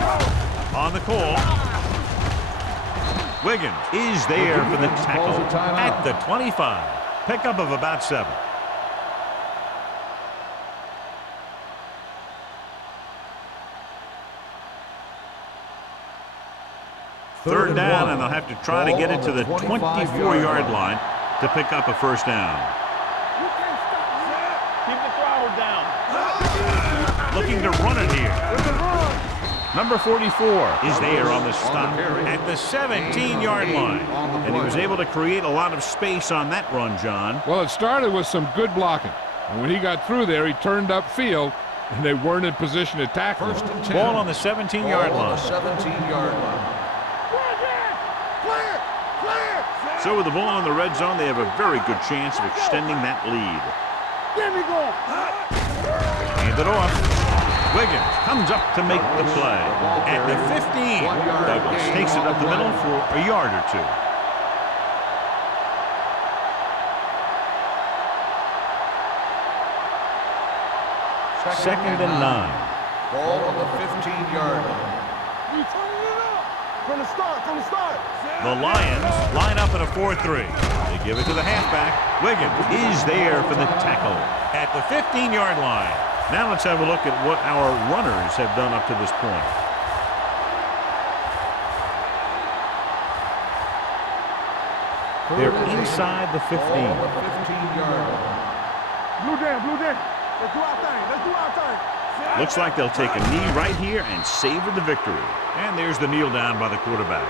go. On the call. Wiggins is there for the tackle at the 25. Pickup of about 7. Third down, and they'll have to try to get it to the 24-yard line to pick up a first down. You can't stop me. Keep the throttle down. Looking to run it here. It's a run. Number 44 is there on the stop at the 17-yard line. And he was able to create a lot of space on that run, John. Well, it started with some good blocking. And when he got through there, he turned upfield, and they weren't in position to tackle him. 1st and 10. Ball on the 17-yard Ball on line. the 17-yard line. So with the ball in the red zone, they have a very good chance of extending that lead. There we go. Hand it off. Wiggins comes up to make the play. At the 15, Douglas takes it up the middle for a yard or two. Second and 9. Ball on the 15-yard line. We turning it up. From the start, from the start. The Lions line up in a 4-3. They give it to the halfback. Wiggins is there for the tackle at the 15-yard line. Now let's have a look at what our runners have done up to this point. They're inside the 15. Ball on the 15-yard line. Blue down, blue down. Let's do our thing. Let's do our thing. Looks like they'll take a knee right here and savor the victory. And there's the kneel down by the quarterback.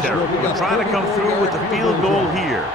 Terry will try to come through with the field goal here.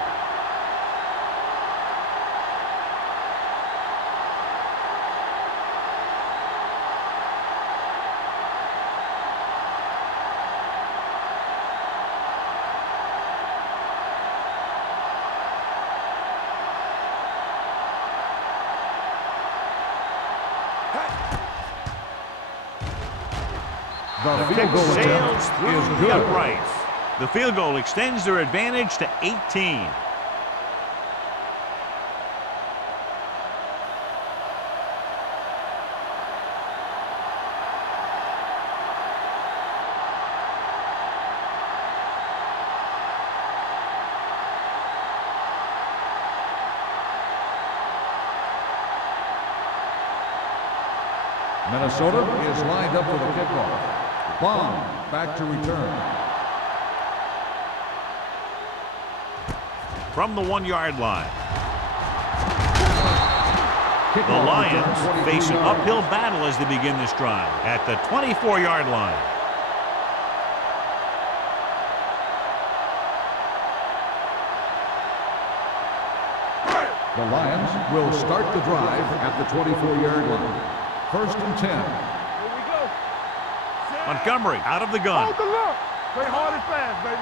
The The field kick goal sails attempt through is the good. uprights. The field goal extends their advantage to 18. Minnesota is lined up for the kickoff. Bond back to return. From the 1-yard line. The Kickoff Lions return, face an 23 yards. uphill battle as they begin this drive at the 24-yard line. The Lions will start the drive at the 24-yard line. 1st and 10. Here we go. Montgomery out of the gun. Hold the look. Play hard and fast, baby.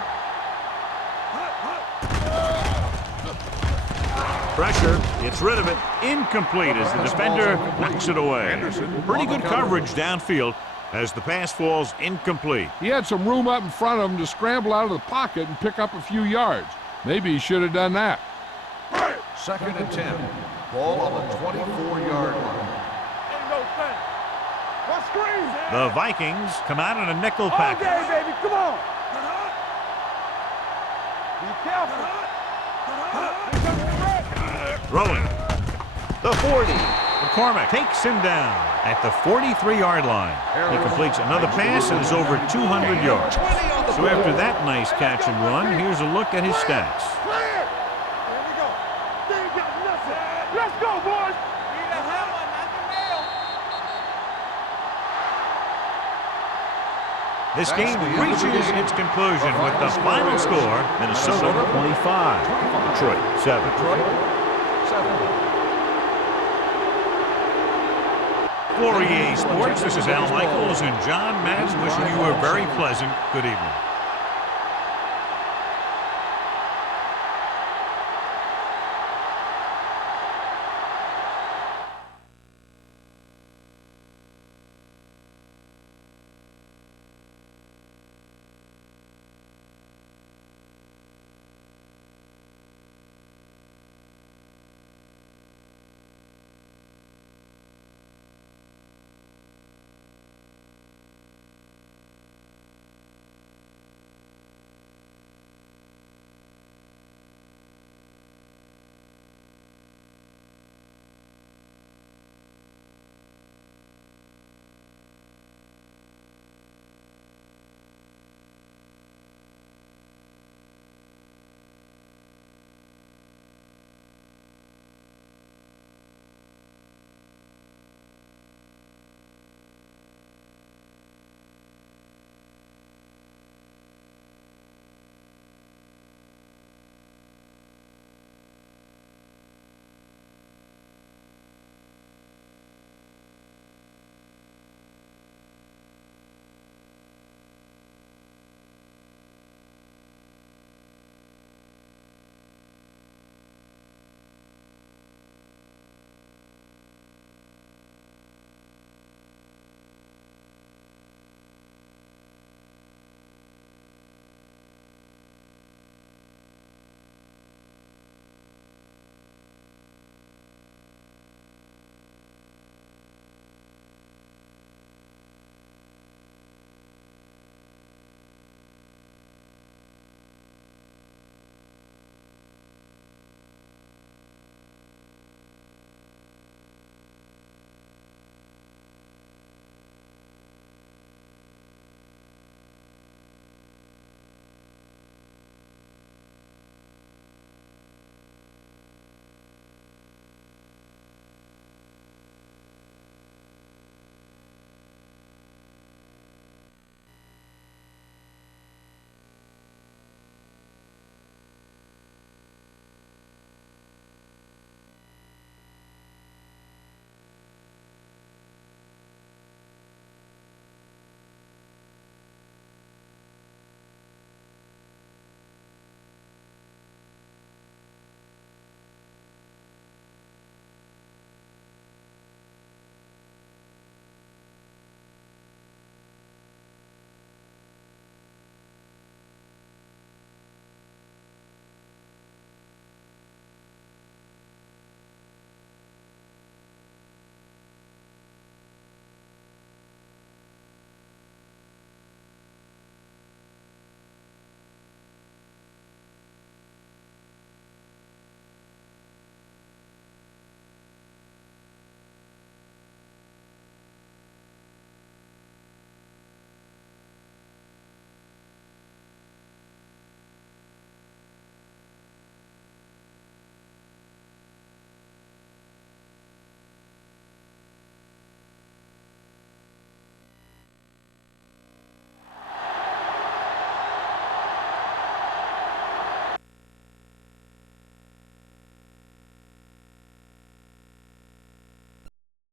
Pressure, gets rid of it. Incomplete as the defender knocks it away. Pretty good coverage downfield as the pass falls incomplete. He had some room up in front of him to scramble out of the pocket and pick up a few yards. Maybe he should have done that. 2nd and 10. Ball on the 24-yard line. Ain't no thing. What screens? The Vikings come out in a nickel All package. day, baby. Come on. Be careful. Throwing. The 40. McCormick takes him down at the 43-yard line. He completes another pass and is over 200 yards. So after that nice catch and run, here's a look at his stats. Clear. Here we go. They ain't got nothing. Let's go, boys. Need a hammer, not the nail. This game reaches its conclusion with the final score, Minnesota 25, Detroit 7. For EA Sports, this is Al Michaels and John Madden wishing you a very pleasant good evening.